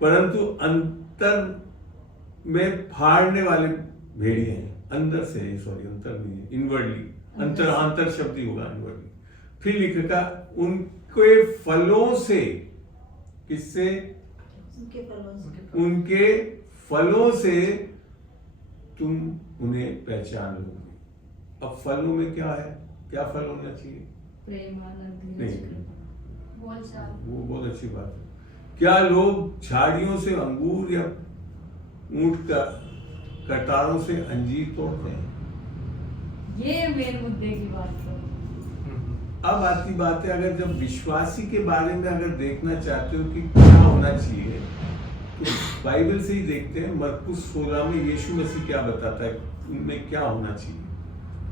परंतु अंतर में फाड़ने वाले भेड़िए हैं, अंदर से, सॉरी अंतर नहीं है, इनवर्डली, अंतर शब्द ही होगा इनवर्डली। फिर लिख रखा, उनके फलों से, किससे? उनके फलों से तुम उन्हें पहचान लोगे। अब फलों में क्या है, क्या फल होना चाहिए? प्रेम, आनंद, नहीं, बोलचाल। वो बहुत अच्छी बात है। क्या लोग झाड़ियों से अंगूर या ऊंट का कटारों से अंजीर तोड़ते हैं? ये मेन मुद्दे की बात है। अब आती बात है, अगर जब विश्वासी के बारे में अगर देखना चाहते हो कि क्या होना चाहिए, तो बाइबल से ही देखते हैं। मरकुस 16 में यीशु मसीह क्या बताता है, उनमें क्या होना चाहिए।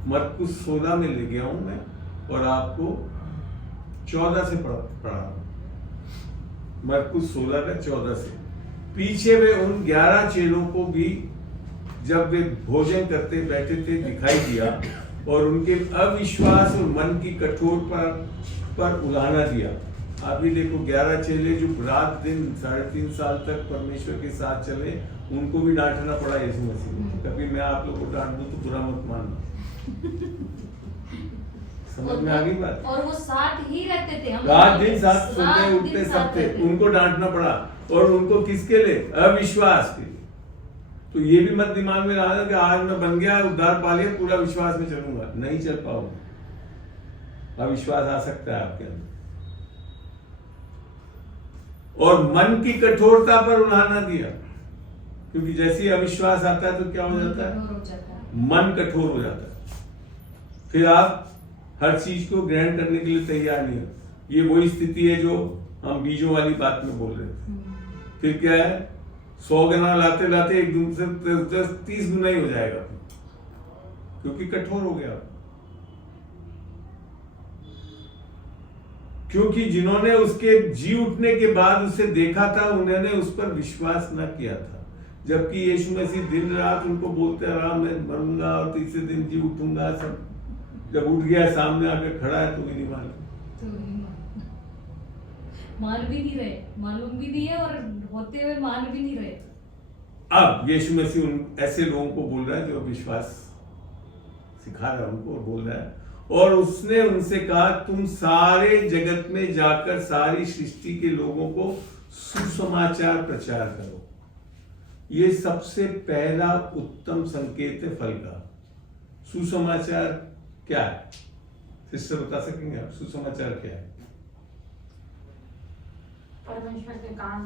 मरकुस 16 में ले गया हूं मैं, और आपको 14 से पढ़ा। मरकुस 16 का 14 से। पीछे वे उन 11 चेलों को भी जब वे भोजन करते बैठे थे दिखाई दिया, और उनके अविश्वास और मन की कठोर पर उलाहना दिया। अभी देखो, 11 चेले जो रात दिन 3.5 साल तक परमेश्वर के साथ चले, उनको भी डांटना पड़ा यीशु मसीह को। कभी मैं आप लोगों को डांट दूं तो बुरा मत मानना। समझ में आ गई बात? और वो साथ ही रहते थे, हम रात दिन साथ सोते उठते सब थे, उनको डांटना पड़ा। और उनको किसके लिए? अविश्वास के लिए। तो ये भी मत दिमाग में रहा कि आज मैं बन गया, उद्धार पा लिया, पूरा विश्वास में चलूंगा, नहीं चल पाऊंगा। अविश्वास आ सकता है आपके अंदर। और मन की कठोरता पर उलाहना दिया, क्योंकि जैसे ही अविश्वास आता है तो क्या हो जाता है? मन कठोर हो जाता है। फिर आप हर चीज को ग्रहण करने के लिए तैयार नहीं हो। ये वही स्थिति है जो हम बीजों वाली बात में बोल रहे थे। फिर क्या है, 100 गुना लाते लाते एक दूसरे 30 गुना ही हो जाएगा, क्योंकि कठोर हो गया। क्योंकि जिन्होंने उसके जी उठने के बाद उसे देखा था, उन्होंने उस पर विश्वास न किया था। जबकि यीशु मसीह दिन रात उनको बोलते रहा, मैं मरूंगा और तीसरे दिन जी उठूंगा। सब जब उठ गया, सामने आकर खड़ा है, तो भी नहीं मालूम, मान भी नहीं रहे, मालूम भी नहीं है, और होते हुए मान भी नहीं रहे। अब यीशु मसीह उन ऐसे लोगों को बोल रहा है जो विश्वास सिखा रहा है उनको, और बोल रहा है, और उसने उनसे कहा, तुम सारे जगत में जाकर सारी सृष्टि के लोगों को सुसमाचार प्रचार करो। ये सबसे पहला उत्तम संकेत है फल का। सुसमाचार क्या है? सिस्टर बता सकेंगे आप, सुसमाचार क्या है? परमेश्वर के काम।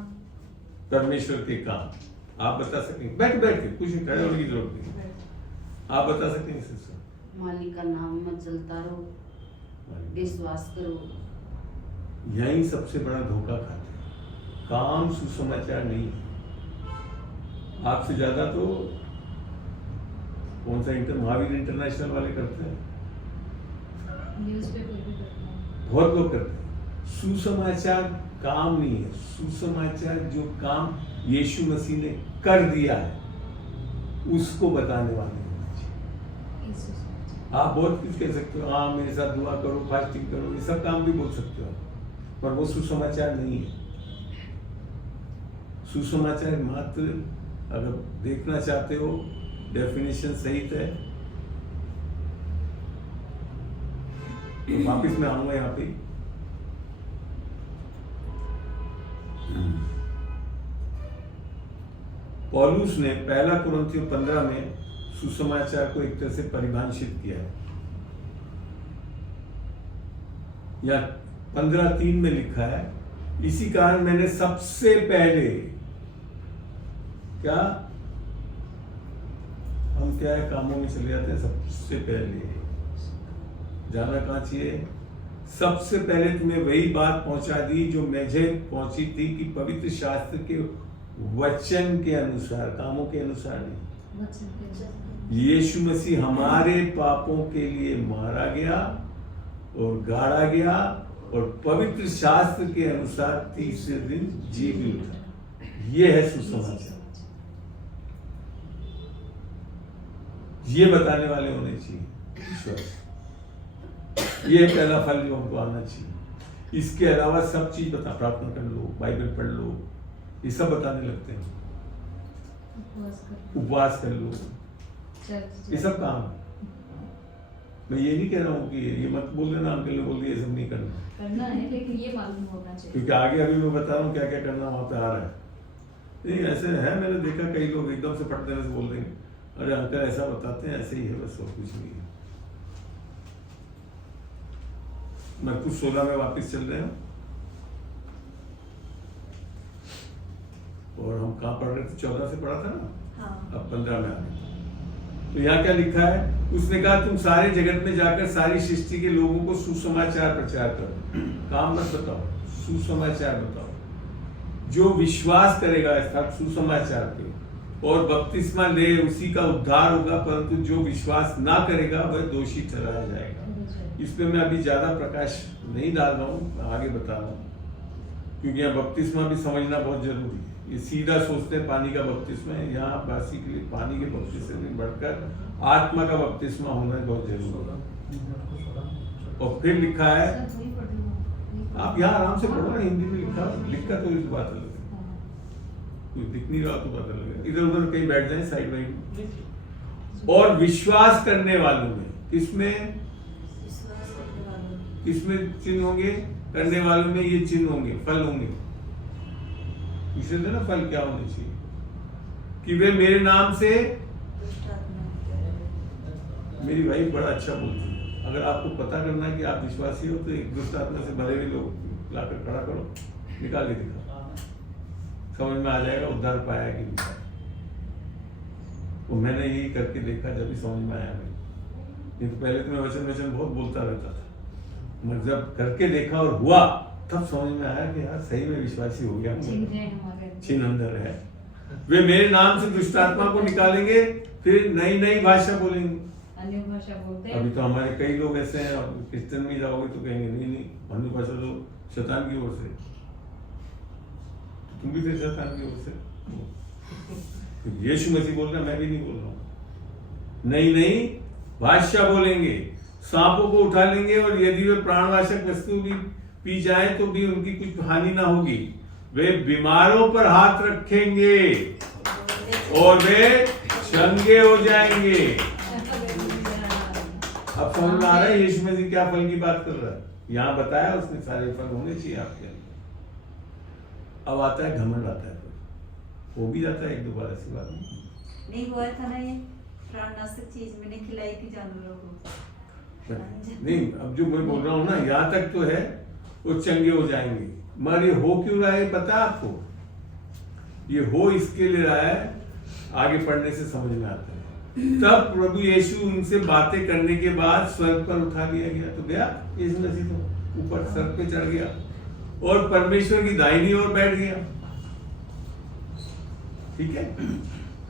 परमेश्वर के काम आप बता सकेंगे? बैठ के, कुछ खड़े होने की जरूरत नहीं, आप बता सकेंगे सिस्टर? मालिक का नाम में चलता रहो, विश्वास करो। यही सबसे बड़ा धोखा खाते हैं। काम सुसमाचार नहीं है। आपसे ज्यादा तो कौन सा महावीर इंटरनेशनल वाले करते हैं, न्यूज़पेपर भी करते हैं। बहुत लोग करते हैं। सुसमाचार काम नहीं है, सुसमाचार जो काम यीशु मसीह ने कर दिया है उसको बताने वाले होना चाहिए। यीशु से। आप बहुत कुछ कह सकते हो, हाँ मेरे साथ दुआ करो, फास्टिंग करो, ये सब काम भी बोल सकते हो, पर वो सुसमाचार नहीं है। सुसमाचार मात्र अगर देखना चाहते हो डेफिनेशन सहित है तो वापिस मैं आऊंगा यहाँ पे। पौलुस ने पहला कुरिन्थियों 15 में सुसमाचार को एक तरह से परिभाषित किया है, या 15:3 में लिखा है, इसी कारण मैंने सबसे पहले क्या, हम क्या है कामों में चले जाते हैं, सबसे पहले जाना कहाँ चाहिए, सबसे पहले तुम्हें वही बात पहुंचा दी जो मुझे पहुंची थी कि पवित्र शास्त्र के वचन के अनुसार, कामों के अनुसार नहीं, यीशु मसीह हमारे पापों के लिए मारा गया और गाड़ा गया और पवित्र शास्त्र के अनुसार तीसरे दिन जी भी उठा। ये है सुसमाचार, ये बताने वाले होने चाहिए विश्वास। ये पहला फल जो हमको आना चाहिए। इसके अलावा सब चीज बता, प्रार्थना कर लो, बाइबल पढ़ लो, ये सब बताने लगते हैं, उपवास कर लो, ये सब काम है। मैं ये नहीं कह रहा हूँ कि ये मत बोल देना, अंकल ने बोल दिया ये सब नहीं करना है, लेकिन ये मालूम होना चाहिए, क्योंकि आगे अभी मैं बता रहा हूँ क्या क्या करना वहां पे आ रहा है। नहीं ऐसे है, मैंने देखा कई लोग एकदम से फट देने से बोल देंगे अरे अंकल ऐसा बताते हैं, ऐसे ही है बस और कुछ नहीं है। मरकुस 16 में वापस चल रहे हैं और हम कहाँ पढ़ रहे थे, 14 से पढ़ा था ना, हाँ। अब 15 में आ गए। तो यहाँ क्या लिखा है, उसने कहा तुम सारे जगत में जाकर सारी सृष्टि के लोगों को सुसमाचार प्रचार करो, काम मत बताओ, सुसमाचार बताओ। जो विश्वास करेगा अर्थात सुसमाचार पे और बपतिस्मा ले उसी का उद्धार होगा, परंतु जो विश्वास ना करेगा वह दोषी ठहराया जाएगा। इस पे मैं अभी ज्यादा प्रकाश नहीं डाल रहा हूँ, आगे बता रहा हूँ, क्योंकि यहाँ बपतिस्मा भी समझना बहुत जरूरी है। ये सीधा सोचते हैं पानी का बपतिस्मा है, यहाँ बेसिकली पानी के बपतिस्मे से बढ़कर आत्मा का बपतिस्मा होना बहुत जरूरी है। और फिर लिखा है, आप यहाँ आराम से पढ़ो ना, हिंदी में लिखा तो इस बात अलग है, कुछ दिख नहीं रहा तो बात अलग है, इधर उधर कहीं बैठ जाए साइड में। और विश्वास करने वालों में, किसमें चिन्ह होंगे, करने वालों में ये चिन्ह होंगे, फल होंगे। पूछे थे ना फल क्या होने चाहिए, कि वे मेरे नाम से, मेरी वाइफ बड़ा अच्छा बोलती है, अगर आपको पता करना है कि आप विश्वासी हो तो एक दुष्ट आत्मा से भरे हुए लोग लाकर खड़ा करो, निकाल के दिखा, समझ में आ जाएगा उद्धार पाया कि नहीं। तो मैंने यही करके देखा, जब भी समझ में आया नहीं तो पहले तो मैं वचन बहुत बोलता रहता था, मैं जब करके देखा और हुआ तब समझ में आया कि यार सही में विश्वासी हो गया, चिन्ह अंदर है। वे मेरे नाम से दुष्ट आत्मा को निकालेंगे, फिर नई नई भाषा बोलेंगे, अन्य भाषा बोलते हैं। अभी तो हमारे कई लोग ऐसे हैं, क्रिश्चियन में जाओगे तो कहेंगे नहीं अन्य भाषा तो शैतान की ओर से, तुम भी फिर शैतान की ओर से। यीशु मसीह बोल रहा है, मैं भी नहीं बोल रहा हूँ। नई नई भाषा बोलेंगे, सांपों को उठा लेंगे और यदि वे प्राणनाशक वस्तु भी पी जाए तो भी उनकी कुछ हानि ना होगी। वे बीमारों पर हाथ रखेंगे और वे चंगे हो जाएंगे। अब समझ में आ रहा है यीशु मसीह क्या फल की बात कर रहा है, यहाँ बताया उसने सारे फल होने चाहिए आपके अंदर। अब आता है घमंड, आता है वो भी जाता है एक दो बार, ऐसी बात नहीं हुआ था ना, ये प्राणनाशक चीज मैंने खिलाई थी जानवरों को। नहीं, अब जो मैं बोल रहा हूँ ना, यहाँ तक तो है वो चंगे हो जाएंगे, मगर ये हो क्यों रहा है पता है आपको? ये हो इसके लिए रहा है, आगे पढ़ने से समझ में आता है। तब प्रभु यीशु उनसे बातें करने के बाद स्वर्ग पर उठा लिया गया, तो गया यीशु मसीह तो ऊपर स्वर्ग पे चढ़ गया और परमेश्वर की दाहिनी ओर बैठ गया। ठीक है,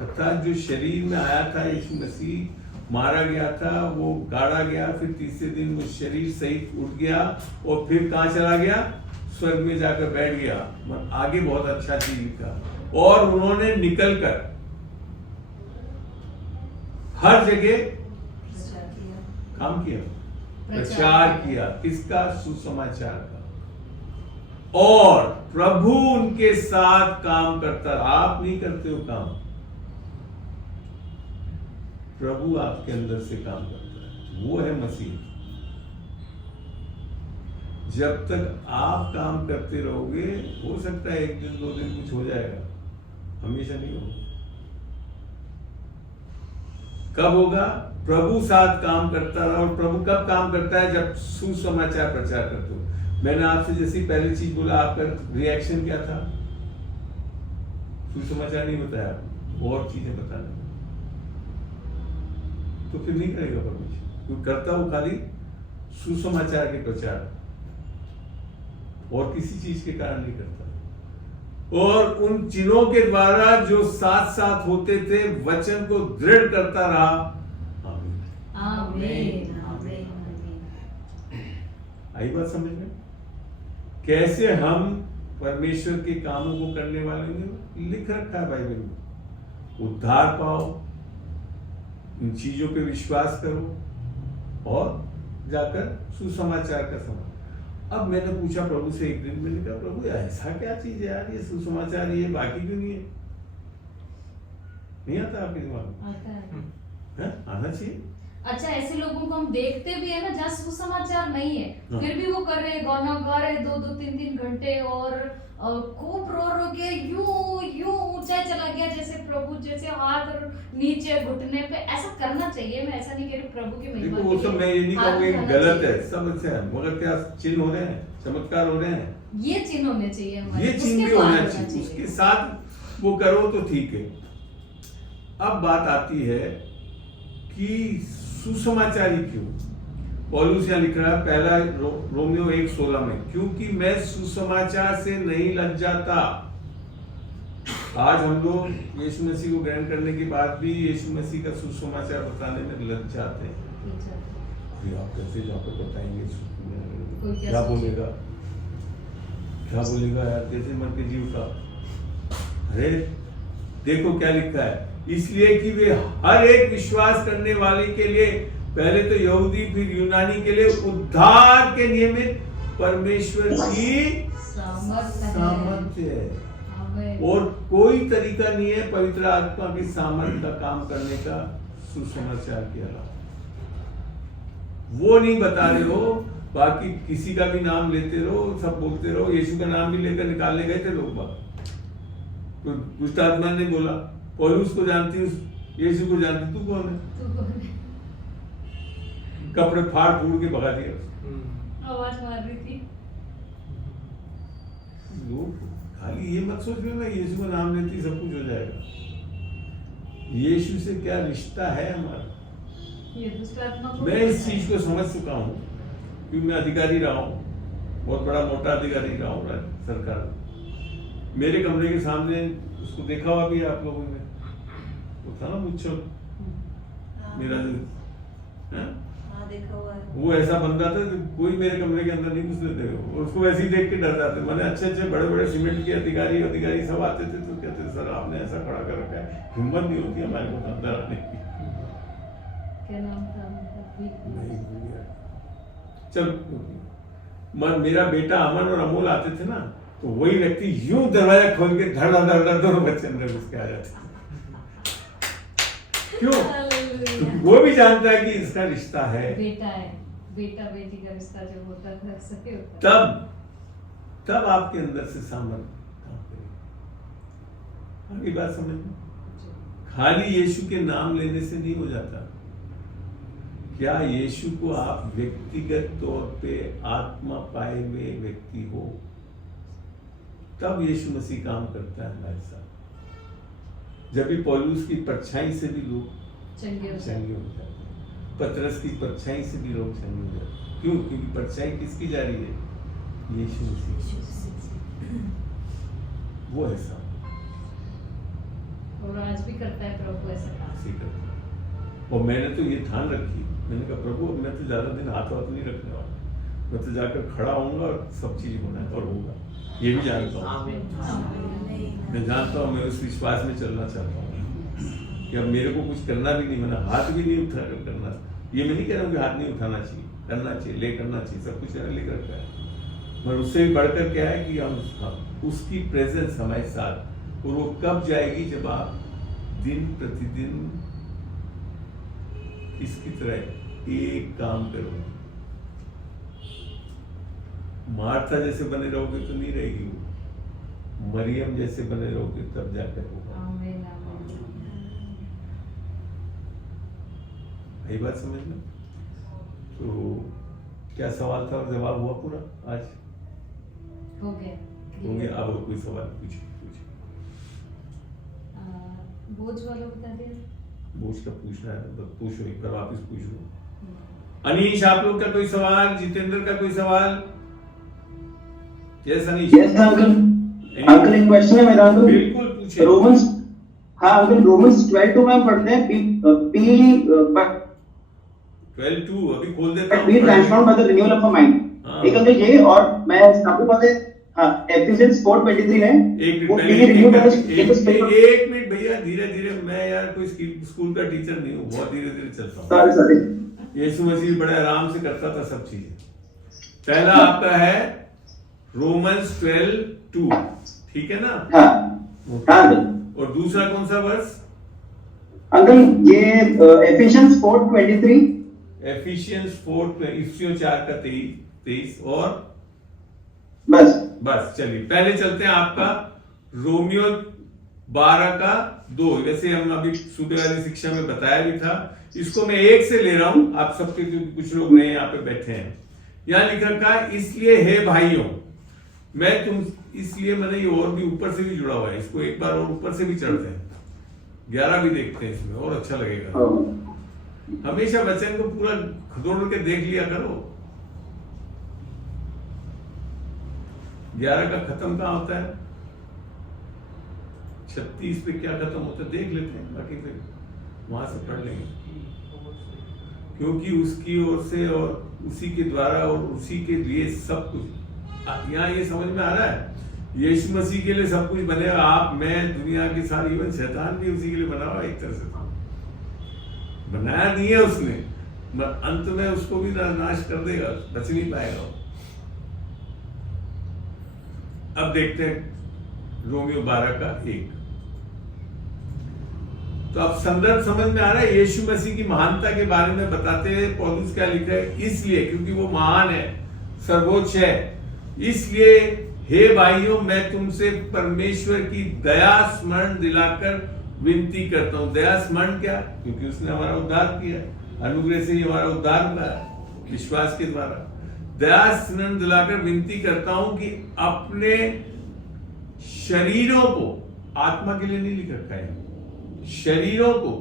अर्थात जो शरीर में आया था यीशु मसीह, मारा गया था, वो गाड़ा गया, फिर तीसरे दिन वो शरीर सहित उठ गया और फिर कहाँ चला गया? स्वर्ग में जाकर बैठ गया। आगे बहुत अच्छा चीज लिखा, और उन्होंने निकलकर हर जगह काम किया, प्रचार किया। किसका? सुसमाचार का। और प्रभु उनके साथ काम करता। आप नहीं करते हो काम, प्रभु आपके अंदर से काम करता है, वो है मसीह। जब तक आप काम करते रहोगे, हो सकता है एक दिन 2 दिन कुछ हो जाएगा, हमेशा नहीं होगा। कब होगा? प्रभु साथ काम करता रहा। और प्रभु कब काम करता है? जब सुसमाचार प्रचार करते हो। मैंने आपसे जैसी पहली चीज बोला, आपका रिएक्शन क्या था? सुसमाचार नहीं बताया, और चीजें बताना, तो फिर नहीं करेगा परमेश्वर। क्यों करता? वो खाली सुसमाचार के प्रचार और किसी चीज के कारण नहीं करता। और उन चिन्हों के द्वारा जो साथ साथ होते थे, वचन को दृढ़ करता रहा। आमीन। आमीन। आई बात समझ में? कैसे हम परमेश्वर के कामों को करने वाले हैं? लिख रखा है बाइबल में। उद्धार पाओ, इन चीजों पे विश्वास करो और जाकर सुसमाचार का समाचार। अब मैंने पूछा प्रभु से एक दिन, मैंने कहा प्रभु ऐसा क्या चीज है यार, ये सुसमाचार, ये बाकी क्यों नहीं है? नहीं आता आपके दिमाग में? आता है। आना चाहिए। अच्छा, ऐसे लोगों को हम देखते भी है ना जहाँ सुसमाचार नहीं है, फिर भी वो कर रहे हैं, गाना गा रहे 2-2, 3-3 घंटे, और खूब रो के यूं ऊंचा चला गया, जैसे प्रभु जैसे हाथ और नीचे घुटने पे। ऐसा करना चाहिए, मैं ऐसा नहीं कह रही प्रभु की महिमा। देखो वो सब मैं ये नहीं कहूँगा गलत है, सब अच्छा है, मगर क्या चिन्ह हो रहे हैं, चमत्कार हो रहे हैं, ये चिन्ह होने चाहिए हमारे, ये चिन्ह भी होना चाहिए, उसके साथ वो करो तो ठीक है। अब बात आती है कि सुसमाचारी क्यों? पौलुस यहाँ लिख रहा है पहला रोमियो 1:16 में, क्योंकि मैं सुसमाचार से नहीं लज जाता। आज हम लोग यीशु मसीह को ग्रहण करने के बाद भी यीशु मसीह का सुसमाचार बताने में लज जाते हैं। आप कैसे जाकर बताएंगे? क्या बोलेगा, क्या बोलेगा यार, कैसे मर के जीव का? अरे देखो क्या लिखा है, इसलिए कि वे हर एक विश्वास करने वाले के लिए, पहले तो यहूदी फिर यूनानी के लिए, उद्धार के नियमित परमेश्वर की सामर्थ्य है। और कोई तरीका नहीं है पवित्र आत्मा की सामर्थ्य का काम करने का सुसमाचार के अलावा। वो नहीं बता रहे हो, बाकी किसी का भी नाम लेते रहो, सब बोलते रहो। यीशु का नाम भी लेकर निकालने गए थे लोग बात, तो दुष्ट आत्मा ने बोला पौलुस को जानती हूँ, यीशु को जानती, तू कौन है? कपड़े फाड़ फूड़ के भगा दिया, आवाज मार रही थी। लोग खाली ये मत सोच लेना यीशु का नाम लेती सब कुछ हो जाएगा। यीशु से क्या रिश्ता है हमारा? ये दुष्ट आत्मा को मैं इस चीज को समझ चुका हूँ, क्योंकि मैं अधिकारी रहा हूँ, बहुत बड़ा मोटा अधिकारी रहा हूँ सरकार में। मेरे कमरे के सामने उसको देखा हुआ भी है आप लोगों ने, वो था ना मुच्छो मेरा जो देखा हुआ है। वो ऐसा बंदा था तो कोई मेरे कमरे के अंदर नहीं घुसने थे, उसको वैसे ही देख के डर जाते। मैंने अच्छे बड़े बड़े सीमेंट के अधिकारी सब आते थे, तो कहते सर आपने ऐसा खड़ा कर रखा है, हिम्मत नहीं होती हमारे को अंदर आने की। क्या नाम था? चल मेरा बेटा अमन और अमोल आते थे ना, तो वही व्यक्ति यूं दरवाजा खोल के धड़ दोनों बच्चे अंदर घुस के आ जाते। क्यों? वो भी जानता है कि इसका रिश्ता है, बेटा है, बेटा बेटी का रिश्ता जो होता था सही होता। तब आपके अंदर से सामर्थ्य काम करेगा। आगे बात समझ में? खाली यीशु के नाम लेने से नहीं हो जाता। क्या यीशु को आप व्यक्तिगत तौर पे आत्मा पाए हुए व्यक्ति हो, तब यीशु मसीह काम करता है हमारे साथ। जब भी पौलुस की परछाई से भी लोग चंगे हो जाते हैं, पतरस की परछाई से भी लोग चंगे हो जाते हैं। क्यों? क्योंकि परछाई किसकी जा रही है? यीशु मसीह। वो ऐसा। और आज आज भी करता है प्रभु ऐसा काम। ऐसे ही करता है। और मैंने तो ये ठान रखी, मैंने कहा प्रभु अब मैं तो ज्यादा दिन हाथ नहीं रखने वाला, मैं तो जाकर खड़ा होऊंगा और सब चीज होना है और होगा, ये भी जानता हूँ। आमीन। मैं जानता हूँ, मैं उस विश्वास में चलना चाहता हूँ कि अब मेरे को कुछ करना भी नहीं, मैंने हाथ भी नहीं उठा कर करना। ये मैं नहीं कह रहा हूँ कि हाथ नहीं उठाना चाहिए, करना चाहिए, ले करना चाहिए, सब कुछ लेकर रखा है, मगर उससे भी बढ़कर क्या है कि हम उसकी प्रेजेंस हमारे साथ, और वो कब जाएगी जब आप दिन प्रतिदिन इसकी तरह एक काम करोगे। मार्था जैसे बने रहोगे तो नहीं रहेगी वो, मरियम जैसे बने रहोगे तब जाकर होगा। आमीन, आमीन। यही बात समझ में। तो क्या सवाल था और जवाब हुआ पूरा आज? हो गया। हो गया। अब और कोई सवाल पूछिए। बोझ वालों बता दिया। बोझ का पूछना है तो पूछो, एक बार वापिस पूछ लो। अनीश, आप लोग का कोई सवाल? जितेंद्र का कोई सवाल? Yes Anish. Yes uncle, uncle एक क्वेश्चन है मेरा अंकल। बिल्कुल पूछिए। रोमन्स, हाँ अंकल, रोमन्स 12:2 में पढ़ते हैं $12:2 अभी खोल देता हूँ। Be transformed by the renewal of mind. एक अंकल ये, और मैं आपको पता है, हाँ, एफिशिएंस 4:23 है। एक वो minute be renew by the एक मिनट भैया, धीरे धीरे। मैं यार कोई स्कूल का टीचर नहीं हूँ, बहुत धीरे धीरे चलता हूँ। सॉरी। यीशु मसीह बड़े आराम से करता था सब चीजें। पहला आपका है रोमन्स 12:2, ठीक है ना? हाँ हाँ अंकल। और दूसरा कौन सा वर्स? अंकल ये एफिशिएंस 4:23। एफिशिएंस 4:23 और बस चलिए पहले चलते हैं आपका रोमियो 12:2। वैसे हम अभी सुबह वाली शिक्षा में बताया भी था, इसको मैं एक से ले रहा हूं आप सबके, क्योंकि कुछ लोग नए यहाँ पे बैठे हैं। यहाँ लिखा का, इसलिए हे भाइयों मैं तुम, इसलिए मैंने ये और भी ऊपर से भी जुड़ा हुआ है, इसको एक बार और ऊपर से भी चढ़ते हैं, 11 भी देखते हैं इसमें और अच्छा लगेगा। हमेशा वचन को पूरा खदोड़ के देख लिया करो। 11 का खत्म कहाँ होता है? 36 पे क्या खत्म होता है देख लेते हैं, बाकी फिर वहां से पढ़ लेंगे। क्योंकि उसकी ओर से और उसी के द्वारा और उसी के लिए सब कुछ, यहाँ ये समझ में आ रहा है, यीशु मसीह के लिए सब कुछ बने। आप, मैं, दुनिया की सारी, इवन शैतान भी उसी के लिए बना हुआ। एक तरह से बनाया नहीं है उसने, अंत में उसको भी नाश कर देगा, बच नहीं पाएगा। अब देखते हैं रोमियो 12:1। तो अब संदर्भ समझ में आ रहा है। यीशु मसीह की महानता के बारे में बताते हुए पौलुस क्या लिखा है? इसलिए, क्योंकि वो महान है, सर्वोच्च है, इसलिए हे भाइयों मैं तुमसे परमेश्वर की दया स्मरण दिलाकर विनती करता हूं। दया स्मरण क्या? क्योंकि उसने हमारा उद्धार किया, अनुग्रह से ही हमारा उद्धार हुआ है, विश्वास के द्वारा। दया स्मरण दिलाकर विनती करता हूं कि अपने शरीरों को, आत्मा के लिए नहीं लिख रखा है, शरीरों को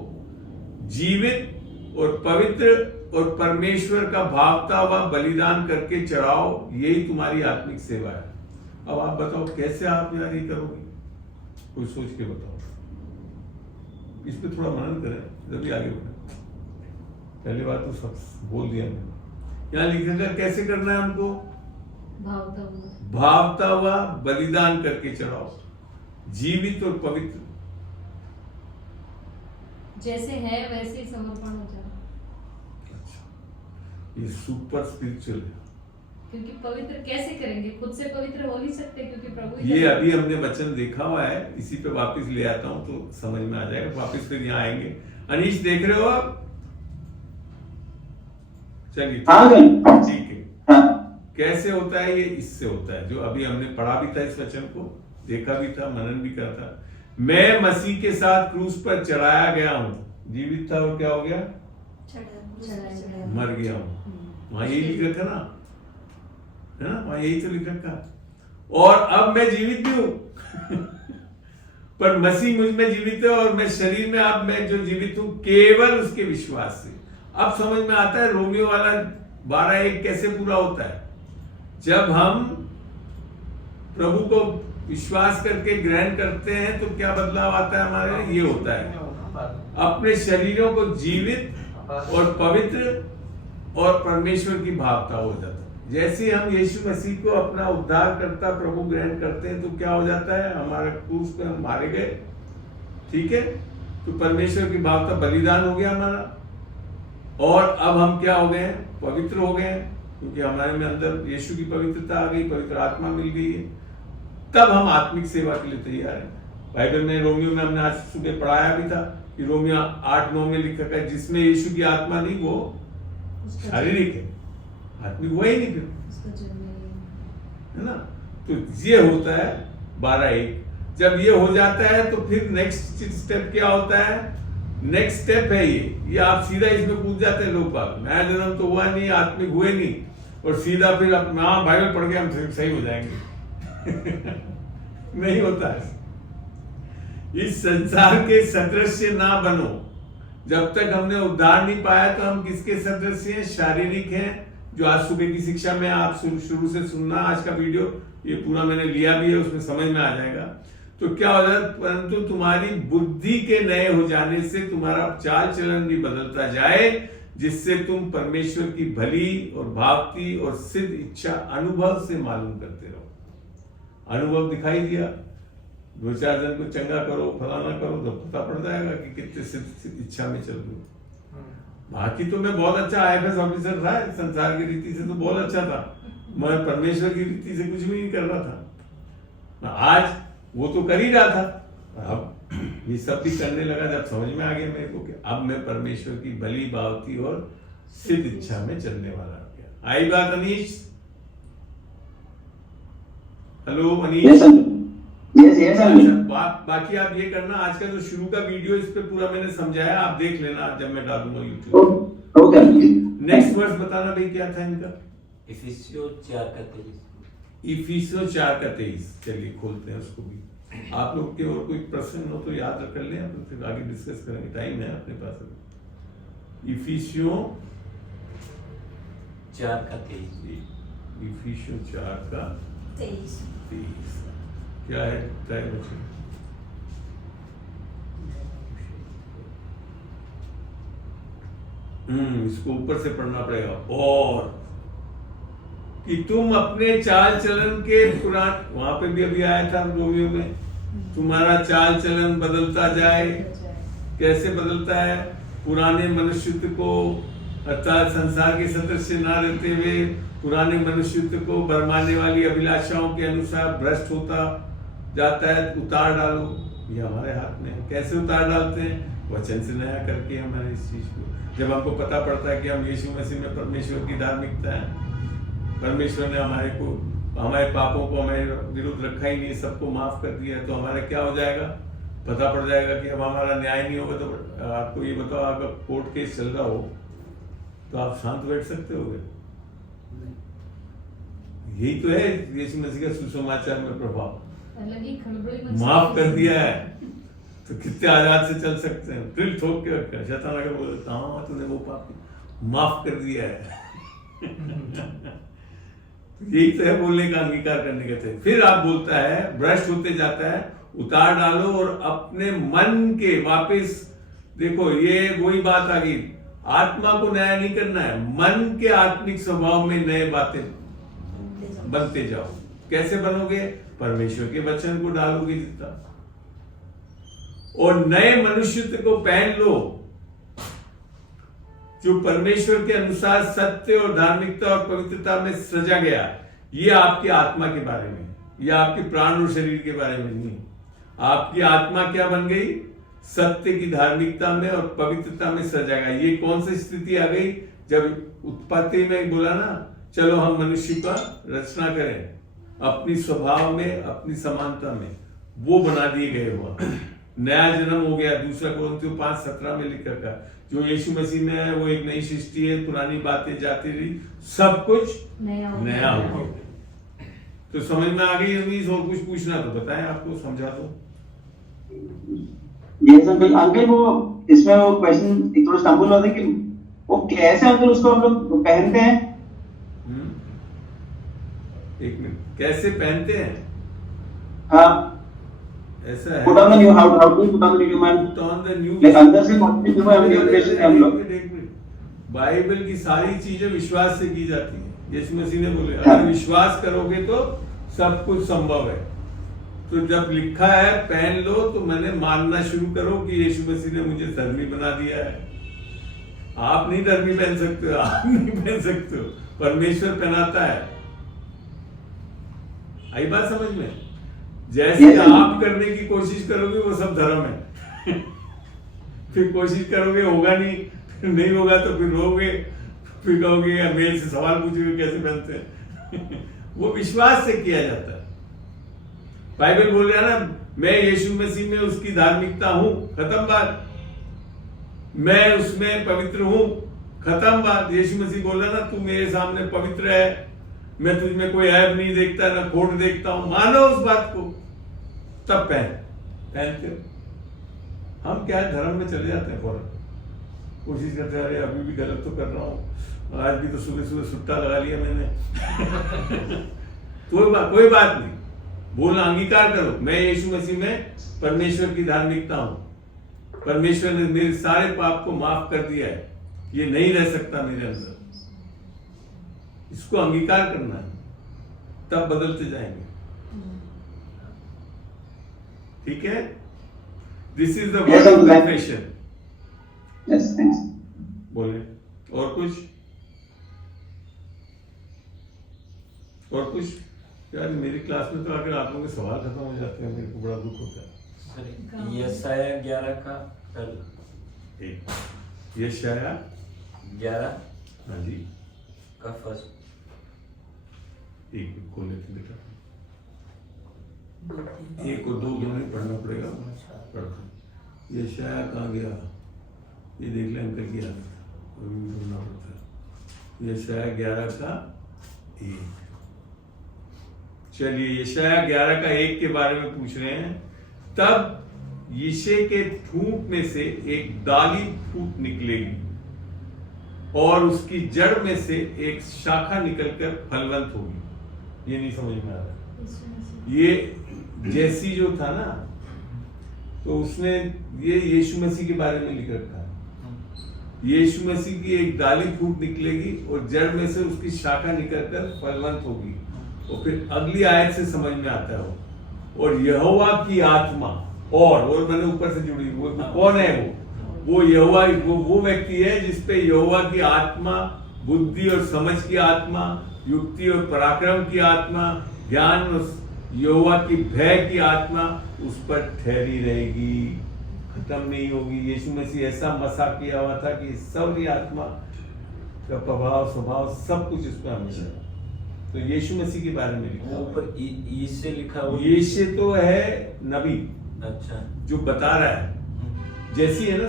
जीवित और पवित्र और परमेश्वर का भावता हुआ बलिदान करके चढ़ाओ, यही तुम्हारी आत्मिक सेवा है। अब आप बताओ कैसे आप यार ये करोगे? कोई सोच के बताओ, इस पे थोड़ा मनन करें जब आगे बढ़े। पहली बात तो सब बोल दिया मैंने। यहाँ लिखेगा कैसे करना है हमको? भावता हुआ बलिदान करके चढ़ाओ, जीवित और पवित्र, जैसे है वैसे ही समर्पण हो जाए। अच्छा, ये सुपर स्पिरिचुअल है। क्योंकि पवित्र कैसे करेंगे? खुद से पवित्र हो नहीं सकते, क्योंकि प्रभु ये अभी हमने वचन देखा हुआ है, इसी पे वापस ले आता हूं तो समझ में आ जाएगा। वापस फिर यहाँ आएंगे। अनीश देख रहे हो आप? चलिए ठीक है। कैसे होता है ये? इससे होता है, जो अभी हमने पढ़ा भी था, इस वचन को देखा भी था, मनन भी करा था। मैं मसीह के साथ क्रूस पर चढ़ाया गया हूं, जीवित था और क्या हो गया? मर गया हूं। वहां यही लिख रखा ना, है ना? वहां यही तो लिख रखा। और अब मैं जीवित भी हूं पर मसीह मुझ में जीवित है, और मैं शरीर में, अब मैं जो जीवित हूं केवल उसके विश्वास से। अब समझ में आता है रोमियो वाला 12:1 कैसे पूरा होता है। जब हम प्रभु को विश्वास करके ग्रहण करते हैं तो क्या बदलाव आता है हमारे लिए? ये होता है अपने शरीरों को जीवित और पवित्र और परमेश्वर की भावता हो जाता है। जैसे हम यीशु मसीह को अपना उद्धारकर्ता प्रभु ग्रहण करते हैं तो क्या हो जाता है? हमारे क्रूस पे हम मारे गए, ठीक है, तो परमेश्वर की भावता बलिदान हो गया हमारा, और अब हम क्या हो गए हैं? पवित्र हो गए हैं, क्योंकि हमारे में अंदर यीशु की पवित्रता आ गई, पवित्र आत्मा मिल गई है। तब हम आत्मिक सेवा के लिए तैयार हैं। बाइबल में रोमियो में हमने आज सुबह पढ़ाया भी था कि रोमियो 8:9 में लिखा है जिसमें यीशु की आत्मा नहीं वो शारीरिक है, आत्मिक हुआ ही नहीं फिर, है ना। तो ये होता है 12:1। जब ये हो जाता है तो फिर नेक्स्ट स्टेप क्या होता है? नेक्स्ट स्टेप है ये आप सीधा इसमें कूद जाते हैं लोग बाग। नया जन्म तो हुआ नहीं, आत्मिक हुए नहीं, और सीधा फिर अपना बाइबल पढ़ के हम सही हो जाएंगे नहीं होता है। इस संसार के सदृश्य ना बनो। जब तक हमने उद्धार नहीं पाया तो हम किसके सदृश्य हैं? शारीरिक हैं, जो आज सुबह की शिक्षा में आप शुरू से सुनना। आज का वीडियो ये पूरा मैंने लिया भी है, उसमें समझ में आ जाएगा। तो क्या हो जाता है? परंतु तुम्हारी बुद्धि के नए हो जाने से तुम्हारा चाल चलन भी बदलता जाए, जिससे तुम परमेश्वर की भली और भावती और सिद्ध इच्छा अनुभव से मालूम करते रहो। अनुभव दिखाई दिया, 2-4 जन को चंगा करो, फलाना करो, तो पता पड़ जाएगा कि कितने सिद्ध इच्छा में चल रहे हो। बाकी तो मैं बहुत अच्छा IFS ऑफिसर था, संसार की रीति से तो बहुत अच्छा था, मैं परमेश्वर की रीति से कुछ भी नहीं कर रहा था। आज वो तो कर ही रहा था, अब ये सब भी करने लगा जब समझ में आ गया मेरे को कि अब मैं परमेश्वर की भली भावती और सिद्ध इच्छा में चलने वाला हो गया। आई बात अनीश? हेलो अनीश? यस बाकी आप ये करना, आज का जो शुरू का वीडियो इस पे पूरा मैंने समझाया, आप देख लेना जब मैं डालूंगा यूट्यूब। ओके। नेक्स्ट वर्स बताना भाई क्या था इनका? इफिसियों 4:23। इफिसियों 4:23। चलिए खोलते हैं उसको भी। आप लोग के और कोई प्रश्न हो तो याद कर लें, अपन फिर आगे डिस्कस करेंगे, टाइम है अपने पास अभी। इफिसियों 4:23। इफिसियों 4:23 क्या है बच्चे? इसको ऊपर से पढ़ना पड़ेगा। और कि तुम अपने चाल चलन के पुरान, वहां पे भी अभी आया था रोमियो में, तुम्हारा चाल चलन बदलता जाए। कैसे बदलता है? पुराने मनुष्यत्व को, अर्थात संसार के सदृश्य ना रहते हुए पुराने मनुष्यत्व को भरमाने वाली अभिलाषाओं के अनुसार भ्रष्ट होता जाता है, उतार डालो। ये हमारे हाथ में है। कैसे उतार डालते हैं? वचन से नया करके हमारे इस चीज को, जब हमको पता पड़ता है कि हम यीशु मसीह में परमेश्वर की धार्मिकता है, परमेश्वर ने हमारे पापों को हमारे विरुद्ध रखा ही नहीं, सबको माफ कर दिया, तो हमारा क्या हो जाएगा? पता पड़ जाएगा कि अब हमारा न्याय नहीं होगा। तो आपको ये बताओ, अगर कोर्ट केस चल रहा हो तो आप शांत बैठ सकते हो? यही तो है यीशु मसीह का सुसमाचार में प्रभाव। माफ कर दिया है तो कितने आजाद से चल सकते हैं। दिल ठोक के रखा, शैतान अगर बोलता हाँ तूने वो पाप माफ कर दिया है यही तो है बोलने का, अंगीकार करने का चाहिए। फिर आप बोलता है भ्रष्ट होते जाता है, उतार डालो और अपने मन के वापस। देखो ये वही बात आ गई, आत्मा को नया नहीं करना है, मन के आत्मिक स्वभाव में नए बातें बनते जाओ। कैसे बनोगे? परमेश्वर के वचन को डालोगे जितना, और नए मनुष्यत्व को पहन लो जो परमेश्वर के अनुसार सत्य और धार्मिकता और पवित्रता में सजा गया। ये आपकी आत्मा के बारे में, ये आपके प्राण और शरीर के बारे में नहीं। आपकी आत्मा क्या बन गई? सत्य की धार्मिकता में और पवित्रता में सजा गया। ये कौन सी स्थिति आ गई? जब उत्पत्ति में बोला ना, चलो हम मनुष्य का रचना करें अपनी स्वभाव में, अपनी समानता में, वो बना दिए गए हुआ नया जन्म हो गया। 2 कोरिन्थियों 5:17 में लिखा था, जो यीशु मसीह में है वो एक नई सृष्टि है, पुरानी बातें जाती रही, सब कुछ नया हो गया। तो समझ में आ गई उम्मीद? और कुछ पूछना तो बताएं, आपको समझा दो। ये सब अंकल वो इसमें वो क्वेश्चन थोड़ा स्टम्बल होता है कि वो कैसे अंकल उसको हम लोग पहनते हैं? एक मिनट, कैसे पहनते हैं? ऐसा है put on the new, how to put on the new man, Put on the new like अंदर से पॉजिटिव हुआ हम इंप्रेशन हम लोग। बाइबल की सारी चीजें विश्वास से की जाती है। यीशु मसीह ने बोले अगर विश्वास करोगे तो सब कुछ संभव है। तो जब लिखा है पहन लो तो मैंने मानना शुरू करो कि यीशु मसीह ने मुझे धर्मी बना दिया है। आप नहीं धर्मी पहन सकते हो, आप नहीं पहन सकते हो, परमेश्वर पहनाता है। आई बात समझ में? जैसे आप करने की कोशिश करोगे वो सब धर्म है। फिर कोशिश करोगे होगा नहीं, नहीं होगा तो फिर रोगे, फिर कहोगे मेरे से सवाल पूछोगे कैसे पहनते हैं। वो विश्वास से किया जाता है। बाइबल बोल रहा है ना, मैं यीशु मसीह में उसकी धार्मिकता हूं, खत्म बात। मैं उसमें पवित्र हूं, खत्म बात। यीशु मसीह बोल रहा ना, तू मेरे सामने पवित्र है, मैं तुझ में कोई ऐब नहीं देखता, ना खोट देखता हूं। मानो उस बात को, तब पहनते हो। हम क्या धर्म में चले जाते हैं फौरन, कोशिश करते हैं अरे अभी भी गलत तो कर रहा हूं, आज भी तो सुबह सुबह सुट्टा लगा लिया मैंने। कोई बात नहीं, बोलना अंगीकार करो, मैं यीशु मसीह में परमेश्वर की धार्मिकता हूं। परमेश्वर ने मेरे सारे पाप को माफ कर दिया है, ये नहीं रह सकता मेरे अंदर। इसको अंगीकार करना है, तब बदलते जाएंगे। ठीक है, this is the word of confession. Yes, thanks. बोले और कुछ यार, मेरी क्लास में तो आकर आप लोगों के सवाल खत्म हो जाते हैं, मेरे को बड़ा दुख होता है। यशाया 11 का पहले, यशाया 11 हाँ जी का फर्स्ट, एक खोल लेते बेटा, एक और दो दोनों पढ़ना पड़ेगा। पढ़ता यशाया कहाँ गया, ये देख लें अंकल किया ढूंढना पड़ता है। यशाया 11 का 1। चलिए यशाया 11 का 1 के बारे में पूछ रहे हैं। तब यिशै के ठूंठ में से एक डाली फूट निकलेगी और उसकी जड़ में से एक शाखा निकलकर फलवंत होगी। ये नहीं समझ में आ रहा। ये जैसी जो था ना, तो उसने ये यीशु मसीह के बारे में लिख रखा है। यीशु मसीह की एक डाली फूट निकलेगी और जड़ में से उसकी शाखा निकलकर फलवंत होगी। और फिर अगली आयत से समझ में आता है वो, और यहोवा की आत्मा, और मैंने ऊपर से जुड़ी, वो कौन है वो यहोवा, वो व्यक्ति है जिसपे यहोवा की आत्मा, बुद्धि और समझ की आत्मा, युक्ति और पराक्रम की आत्मा, ज्ञान और यहोवा की भय की आत्मा उस पर ठहरी रहेगी, खत्म नहीं होगी। यीशु मसीह ऐसा मसा किया हुआ था कि सबरी आत्मा का प्रभाव, स्वभाव, सब कुछ इस पर हमेशा। तो यीशु मसीह के बारे में लिखा ऊपर ई से लिखा हुआ, यीशु तो है नबी, अच्छा, जो बता रहा है। जैसी है ना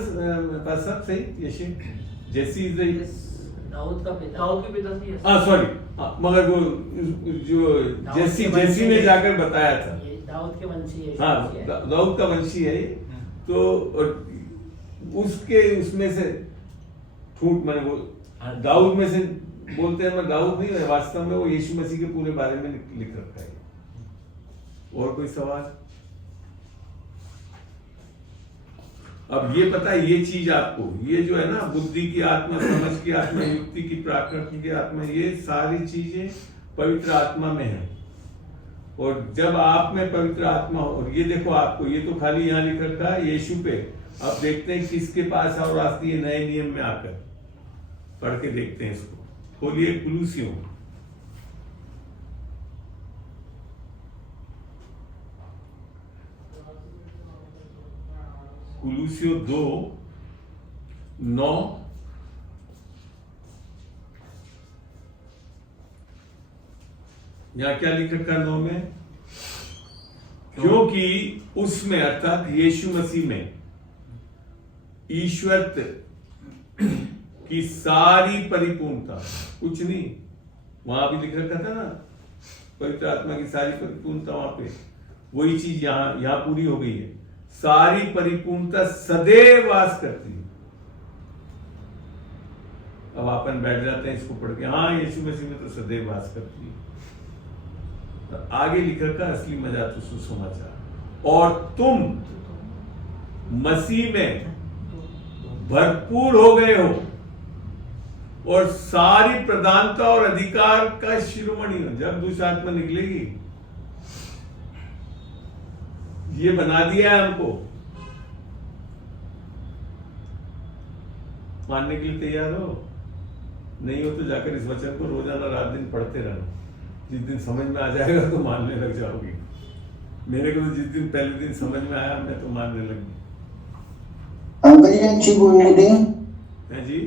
पास सब सही, यीशु जैसी दाऊद के पिता थी। सॉरी, मगर वो जो जैसी ने जाकर बताया था, दाऊद के वंशी है। हाँ, दाऊद का वंशी है ये। तो उसके उसमें से ठूंठ, मैंने वो दाऊद में से बोलते हैं, मैं दाऊद नहीं है, वास्तव में वो यीशु मसीह के पूरे बारे में लिख रखा है। और कोई सवाल? अब ये पता है, ये चीज आपको, ये जो है ना, बुद्धि की आत्मा, समझ की आत्मा, युक्ति की, पराक्रम की आत्मा, ये सारी चीजें पवित्र आत्मा में है। और जब आप में पवित्र आत्मा हो, और ये देखो आपको, ये तो खाली यहाँ लिख रखा है यीशु पे। अब देखते हैं किसके पास और आती है नए नियम में आकर, पढ़ के देखते हैं इसको। खोलिए कुलूसियों, कुलूसियों 2:9। यहां क्या लिख रखा 9 में? क्योंकि उसमें, अर्थात यीशु मसीह में, ईश्वरत्व की सारी परिपूर्णता, कुछ नहीं, वहां भी लिख रखा था ना, पवित्र आत्मा की सारी परिपूर्णता, वहां पे वही चीज यहां पूरी हो गई है। सारी परिपूर्णता सदैव वास करती है। अब अपन बैठ जाते हैं इसको पढ़ के, हाँ यीशु मसीह में तो सदैव वास करती है। तो आगे लिख रखा असली मजा तो सुसमाचार, और तुम मसीह में भरपूर हो गए हो और सारी प्रधानता और अधिकार का शिरोमणि हो। जब दुष्ट आत्मा निकलेगी, ये बना दिया है हमको, मानने के लिए तैयार हो? नहीं हो तो जाकर इस वचन को रोजाना रात दिन पढ़ते रहना। जिस दिन समझ में आ जाएगा तो मानने लग जाओगे। मेरे को तो जिस दिन पहले दिन समझ में आया मैं तो मानने लगी। अंकल जी एक चीज बोलनी थी। है जी,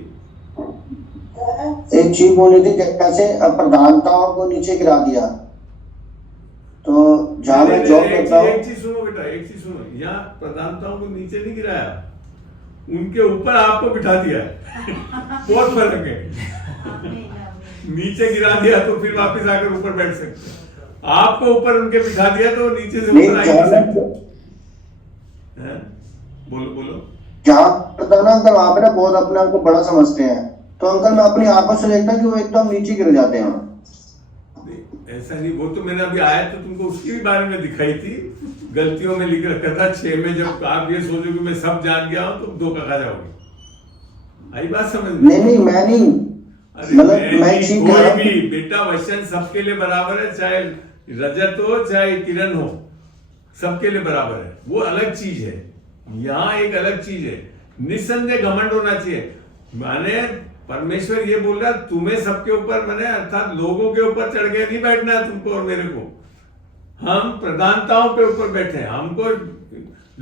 एक चीज बोलनी थी, कैसे प्रधानताओं को नीचे गिरा दिया। तो जहाँ मैं जॉब करता हूँ, एक चीज सुनो बेटा, एक चीज सुनो, यहाँ प्रधानताओं को नीचे नहीं गिराया, उनके ऊपर आपको बिठा दिया है। बहुत फर्क है। नीचे गिरा दिया तो फिर वापस आकर ऊपर बैठ सकते हैं, आपको ऊपर उनके बिठा दिया तो नीचे से ऊपर आ ही नहीं सकते। हैं? बोलो बोलो। जहाँ करता ना अंकल, वहाँ पे ना बहुत अपने आप को बड़ा समझते हैं। तो अंकल मैं अपनी आंखों से देखता कि वो एकदम नीचे गिर जाते हैं। ऐसा नहीं, वो तो मैंने अभी आया तो तुमको उसके भी बारे में दिखाई थी। गलतियों में लिख रखा था 6 में, जब आप ये सोचो कि मैं सब जान गया हूं तो धोखा खा जाओगे। आई बात समझ में? नहीं मैं नहीं, मतलब मैं ठीक कोई भी बेटा वचन सबके लिए बराबर है, चाहे रजत हो चाहे किरण हो, सबके लिए बराबर है। वो अलग चीज है, यहाँ एक अलग चीज है। निसंदेह घमंड होना चाहिए। माने परमेश्वर ये बोल रहा तुम्हें सबके ऊपर, मैंने अर्थात लोगों के ऊपर चढ़ के नहीं बैठना है तुमको और मेरे को। हम प्रधानताओं पे ऊपर बैठे हैं। हमको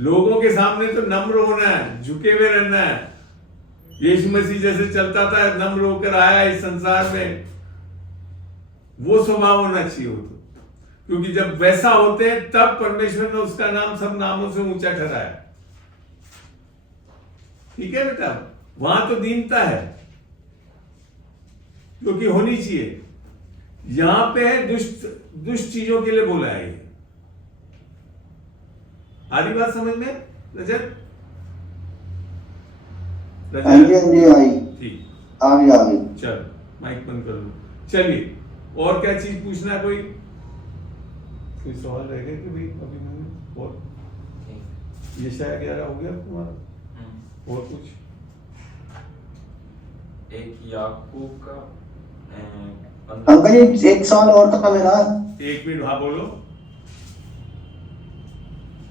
लोगों के सामने तो नम्र होना है, झुके हुए रहना है। यीशु मसीह जैसे चलता था, नम्र होकर आया इस संसार में, वो स्वभाव होना चाहिए। तो क्योंकि जब वैसा होते हैं तब परमेश्वर ने उसका नाम सब नामों से ऊंचा ठहराया। ठीक है बेटा, वहां तो दीनता है क्योंकि होनी चाहिए। यहां पे है दुष्ट चीजों के लिए बोला है। ये आ रही बात समझ में रजत? हाँ जी आई। ठीक, आ गई। चलो माइक बंद कर लो। चलिए, और क्या चीज पूछना है? कोई सवाल रह गए कि भाई अभी मैंने और ये शायद 11 हो गया तुम्हारा? और कुछ? एक याकूब का अंकल जी एक सवाल और था मेरा। 1 मिनट, हाँ बोलो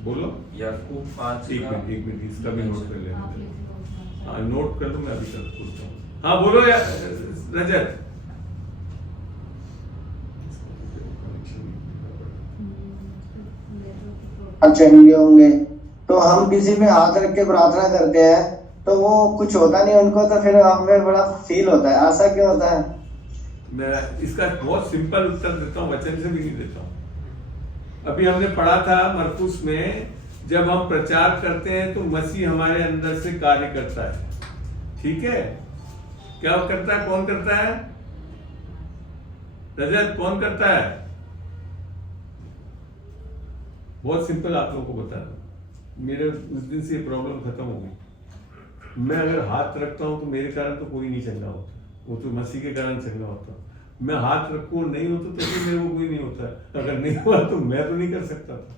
बोलो। याकूब 5 एक का मिनट इसका भी नोट कर लेना। आप लिख लो। हाँ नोट कर लो, मैं अभी कर बोलता हूँ। हाँ बोलो रजत। अच्छा नहीं होंगे तो हम किसी पे हाथ रख के प्रार्थना करते हैं तो वो कुछ होता नहीं उनको, तो फिर हमें बड़ा फील होता है। ऐसा क्यों होता है? मैं इसका बहुत सिंपल उत्तर देता हूँ, वचन से भी नहीं देता हूँ। अभी हमने पढ़ा था मरकुस में, जब हम प्रचार करते हैं तो मसीह हमारे अंदर से कार्य करता है। ठीक है, क्या करता है? कौन करता है रजत? कौन करता है? बहुत सिंपल आप लोगों को बता दूं, मेरे उस दिन से ये प्रॉब्लम खत्म हो गई। मैं अगर हाथ रखता हूं तो मेरे कारण तो कोई नहीं चंगा होता, वो तो मसीह के कारण चंगा होता। मैं हाथ रखूं और नहीं होता तो फिर मेरे को कोई नहीं होता। अगर नहीं हुआ तो मैं तो नहीं कर सकता था,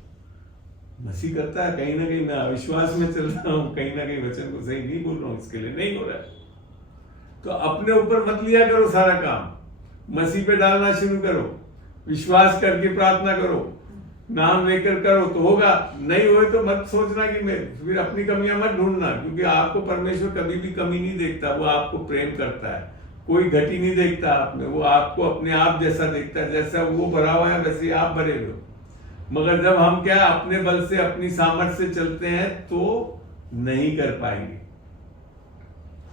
मसीह करता है। कहीं ना कहीं मैं अविश्वास में चल रहा हूँ, कहीं ना कहीं वचन को सही नहीं बोल रहा हूँ, इसके लिए नहीं हो रहा है। तो अपने ऊपर मत लिया करो सारा काम, मसीह पे डालना शुरू करो। विश्वास करके प्रार्थना करो, नाम लेकर करो तो होगा। नहीं होए तो मत सोचना कि मैं, फिर अपनी कमियां मत ढूंढना, क्योंकि आपको परमेश्वर कभी भी कमी नहीं देखता। वो आपको प्रेम करता है, कोई घटी नहीं देखता आप में। वो आपको अपने आप जैसा देखता है, जैसा वो भरा हुआ है वैसे आप भरे हो। मगर जब हम क्या अपने बल से अपनी सामर्थ्य से चलते हैं तो नहीं कर पाएंगे।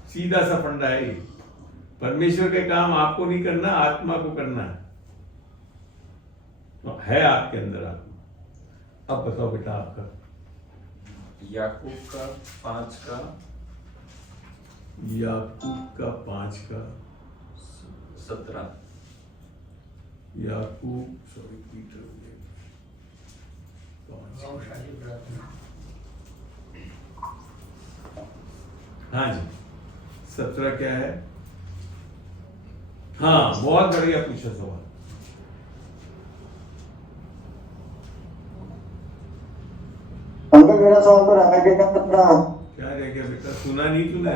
सीधा सा फंडा है। परमेश्वर के काम आपको नहीं करना, आत्मा को करना है। तो है आपके अंदर आत्मा। अब बताओ बेटा आपका। याकूब का 5 का याकूब का 5 का 17। याकूब सॉरी पीटर हो गया 5। हाँ जी 17 क्या है? हाँ बहुत बढ़िया पूछा सवाल। अंकल मेरा सवाल तो रह गया था। क्या रह गया बेटा, सुना नहीं तूने?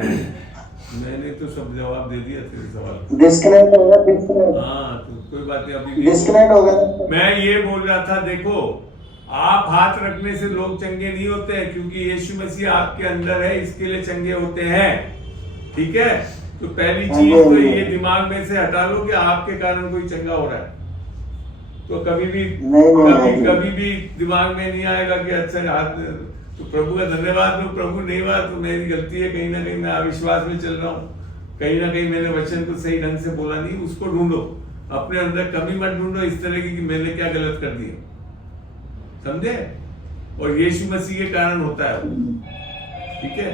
मैंने तो सब जवाब दे दिया तेरे सवाल। डिस्कनेक्ट हो गया, डिस्कनेक्ट। हाँ तो कोई बात नहीं, अभी डिस्कनेक्ट हो गया। मैं ये बोल रहा था, देखो आप हाथ रखने से लोग चंगे नहीं होते हैं, क्योंकि यीशु मसीह आपके अंदर है, इसके लिए चंगे होते हैं। ठीक है, तो पहली चीज तो ये दिमाग में से हटा लो कि आपके कारण कोई चंगा हो रहा है। तो कभी भी दिमाग में नहीं आएगा कि अच्छा हाथ, तो प्रभु का धन्यवाद लो, प्रभु नहीं हुआ तो मेरी गलती है, कहीं ना कहीं मैं अविश्वास में चल रहा हूँ, कहीं ना कहीं मैंने वचन को सही ढंग से बोला नहीं। उसको ढूंढो, अपने अंदर कमी मत ढूंढो इस तरह की कि मैंने क्या गलत कर दिया, समझे? और यीशु मसीह के कारण होता है, ठीक है?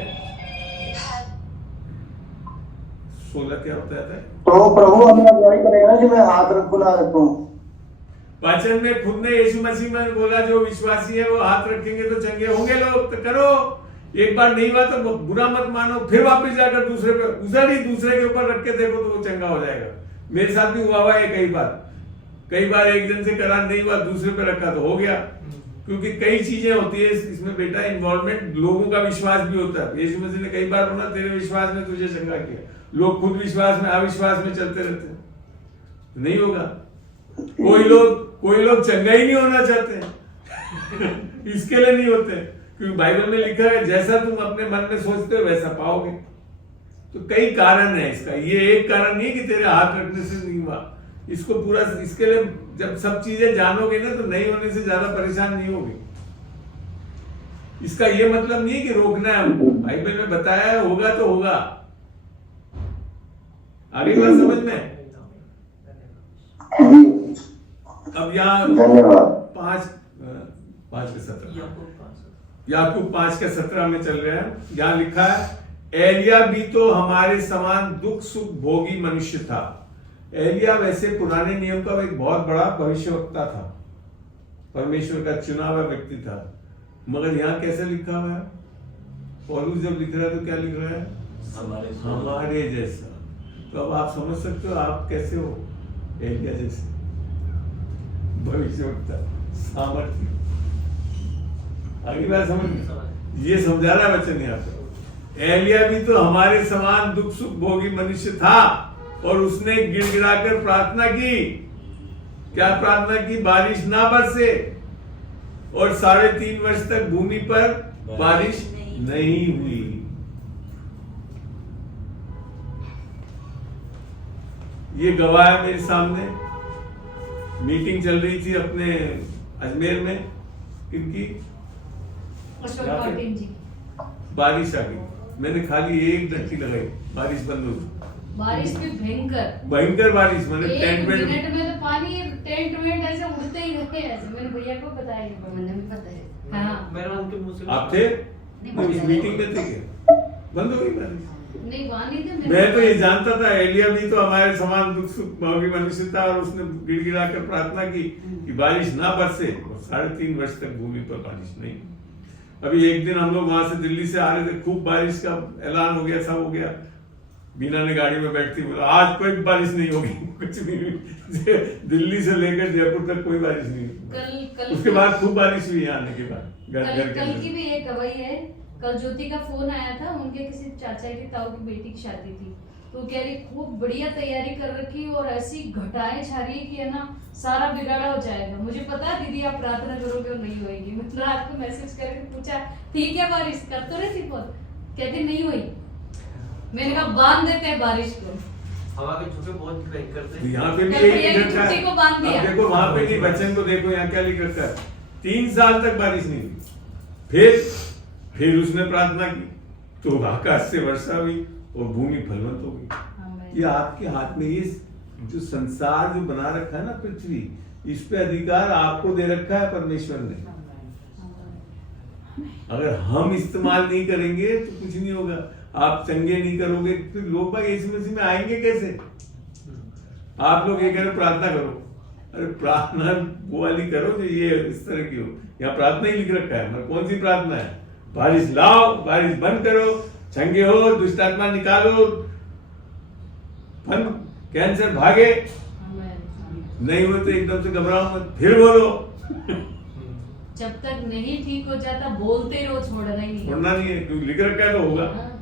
16 क्या होता है? तो प्रभु हमें अगुवाई करेगा ना कि मैं हाथ रखूं ना रखूं। वचन में खुद ने यीशु मसीह में बोला जो विश्वासी है वो हाथ रखेंगे तो चंगे होंगे लोग। तो करो, एक बार नहीं हुआ तो बुरा मत मानो, फिर वापस जाकर दूसरे पे दूसरे के ऊपर रख के देखो तो वो चंगा हो जाएगा। मेरे साथ भी हुआ है कई बार एक जन से करा नहीं हुआ, दूसरे पे रखा तो हो गया। क्योंकि कई चीजें होती है इसमें बेटा, इन्वॉल्वमेंट, लोगों का विश्वास भी होता है। यीशु मसीह ने कई बार बोला तेरे विश्वास ने तुझे चंगा किया। लोग खुद विश्वास में अविश्वास में चलते रहते हैं, नहीं होगा। कोई लोग चंगा ही नहीं होना चाहते इसके लिए नहीं होते, क्योंकि बाइबल में लिखा है जैसा तुम अपने मन में सोचते हो वैसा पाओगे। तो कई कारण है इसका, ये एक कारण नहीं कि तेरे हाथ रखने से नहीं हुआ। इसको पूरा, इसके लिए जब सब चीजें जानोगे ना तो नहीं होने से ज्यादा परेशान नहीं होगे। इसका ये मतलब नहीं है कि रोकना है हमको, बाइबल में बताया है होगा तो होगा। आगे बात समझ में? अब यहाँ 5:17 याकूब 5:17 में चल रहे हैं। यहाँ लिखा है एलिया भी तो हमारे समान दुख सुख भोगी मनुष्य था। एलिया वैसे पुराने नियम का एक बहुत बड़ा भविष्यवक्ता था, परमेश्वर का चुना हुआ व्यक्ति था। मगर यहाँ कैसे लिखा हुआ है? पौलुस जब लिख रहा है तो क्या लिख रहा है? हमारे जैसा। तो अब आप समझ सकते हो आप कैसे हो? एलिया जैसे भविष्यवक्ता, सामर्थ्य। आगे बात समझ, ये समझा रहा वचन यहाँ पे। एलिया भी तो हमारे समान दुख सुख भोगी मनुष्य था और उसने गिड़गिड़ाकर प्रार्थना की। क्या प्रार्थना की? बारिश ना बरसे, और 3.5 वर्ष तक भूमि पर बारिश नहीं हुई। ये गवाह है मेरे सामने। मीटिंग चल रही थी अपने अजमेर में, किनकी? बारिश आ गई, मैंने खाली एक डंडी लगाई, बारिश बंद हो गई। बारिश भी भयंकर बारिश, मैंने टेंट में तो पानी, टेंट वेंट ऐसे उड़ते ही रहते हैं। ऐसे मैंने भैया को बताया, मैंने भी बताया। हाँ, मेरे उनके मुंह से आप थे इस मीटिंग में थे क्या? बंद हो गई बारिश? नहीं, वहां नहीं थे। मैं तो ये जानता था एलिया भी तो हमारे समान दुख सुख भोगी मनुष्य था और उसने गिड़गिड़ाकर प्रार्थना की कि बारिश ना बरसे, और 3.5 वर्ष तक भूमि पर बारिश नहीं। अभी एक दिन हम लोग वहां से दिल्ली से आ रहे थे, खूब बारिश का ऐलान हो गया, सब हो गया। बीना ने गाड़ी में बैठती बोला आज कोई बारिश नहीं होगी, कुछ नहीं हुई। दिल्ली से लेकर जयपुर तक कोई बारिश नहीं हुई। कल उसके बाद खूब बारिश हुई आने के बाद। कल की भी एक गवाही है। कल ज्योति का फोन आया था, उनके किसी चाचा की ताऊ की बेटी की शादी थी, तो कह रही खूब बढ़िया तैयारी कर रखी और ऐसी घटाएं छा रही है कि है ना सारा बिगाड़ा हो जाएगा। मुझे पता है दीदी आप प्रार्थना करोगे और नहीं होगी। मैं रात को मैसेज करके पूछा ठीक है बारिश कर तो रही थी, बहुत कहती नहीं हुई। मैंने कहा बांध देते हैं बारिश को। हवा के झोंके बहुत भयंकर थे। यहाँ पे भी छुट्टी को बांध दिया। देखो वहां पे नहीं, बच्चन को देखो यहाँ क्या लिख रखा है, 3 साल तक बारिश नहीं हुई। फिर उसने प्रार्थना की तो आकाश से वर्षा हुई और भूमि फलवंत हो गई। ये आपके हाथ में, ये जो संसार जो बना रखा है ना पृथ्वी, इस पे अधिकार आपको दे रखा है परमेश्वर ने। अगर हम इस्तेमाल नहीं करेंगे तो कुछ नहीं होगा। आप चंगे नहीं करोगे तो लोग भाई यीशु मसीह में आएंगे कैसे? आप लोग ये करो प्रार्थना करो, अरे प्रार्थना वो वाली करो जो ये इस तरह की हो। यहाँ प्रार्थना ही लिख रखा है, मतलब कौन सी प्रार्थना है? बारिश लाओ, बारिश बंद करो, चंगे हो, दुष्ट आत्मा निकालो, कैंसर भागे। नहीं हो तो एकदम से घबराओ मत, फिर बोलो। जब तक नहीं ठीक हो जाता बोलते रहो, छोड़ना ही नहीं। छोड़ना नहीं है, क्योंकि लिख रखा है तो होगा। हाँ।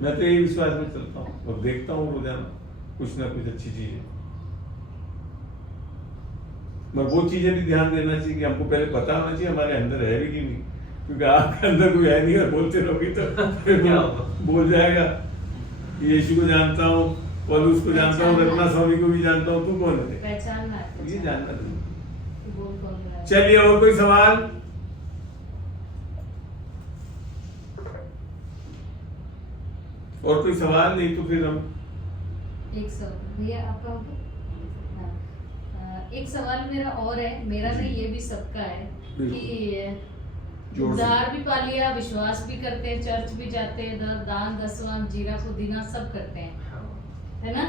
मैं तो यही विश्वास में चलता हूँ और देखता हूँ रोजाना कुछ ना कुछ अच्छी चीजें। मगर वो चीजें भी ध्यान देना चाहिए कि हमको पहले पता होना चाहिए हमारे अंदर है भी कि नहीं, क्योंकि आपके अंदर कोई है नहीं और बोलते रहोगे तो फिर क्या होगा? बोल जाएगा कि यीशु को जानता हूँ, पौलुस को जानता हूँ, रत्ना स्वामी को भी जानता हूँ, तू कौन है? पहचानना है, ये जानना चाहिए। बोल कौन रहा है। चलिए, और कोई सवाल? और कोई सवाल नहीं तो फिर हम एक सवाल भैया आपका होगा। हाँ। एक सवाल मेरा और है, मेरा नहीं ये भी सबका है कि जोड़ से। उद्धार भी पा लिया, विश्वास भी करते हैं, चर्च भी जाते हैं, दान दसवां जीरा पुदीना सब करते हैं, है ना?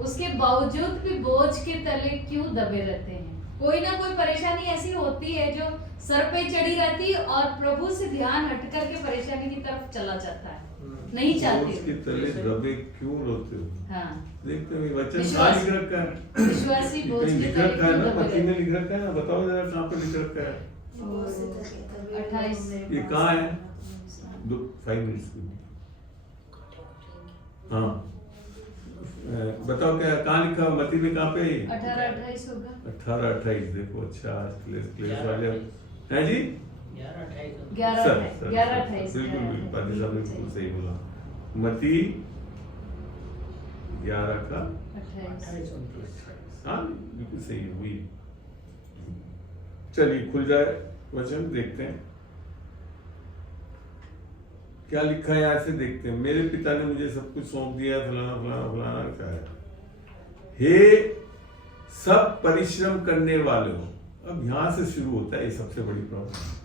उसके बावजूद भी बोझ के तले क्यों दबे रहते हैं? कोई ना कोई परेशानी ऐसी होती है जो सर पे चढ़ी रहती है और प्रभु से ध्यान हट करके परेशानी की तरफ चला जाता है, नहीं चाहते। उसके तले दबे क्यों रोते हो? हाँ, देखते हो ये वचन कहाँ विश्वास- लिख रखा है? विश्वासी बोझ कहीं के लिख तले रखा है क्यों ना, दबे पति में रहते लिख रखा है ना, बताओ जरा कहाँ पे लिख रखा है? 28 ये कहाँ है? 5 मिनट्स की। हाँ, बताओ क्या कहाँ लिखा है? मती में कहाँ पे है? 18-28 होगा। 18-28 देखो। अच्छा, क्लेश वाले हैं जी। 11-28 बिल्कुल बिल्कुल, पादी साहब ने बिल्कुल सही बोला। मती 11 का 28। हाँ बिल्कुल सही है, हुई। चलिए खुल जाए वचन, देखते हैं क्या लिखा है, यहाँ से देखते हैं। मेरे पिता ने मुझे सब कुछ सौंप दिया है, फलाना फलाना फलाना क्या है। हे सब परिश्रम करने वाले हो। अब यहां से शुरू होता है ये सबसे बड़ी प्रॉब्लम।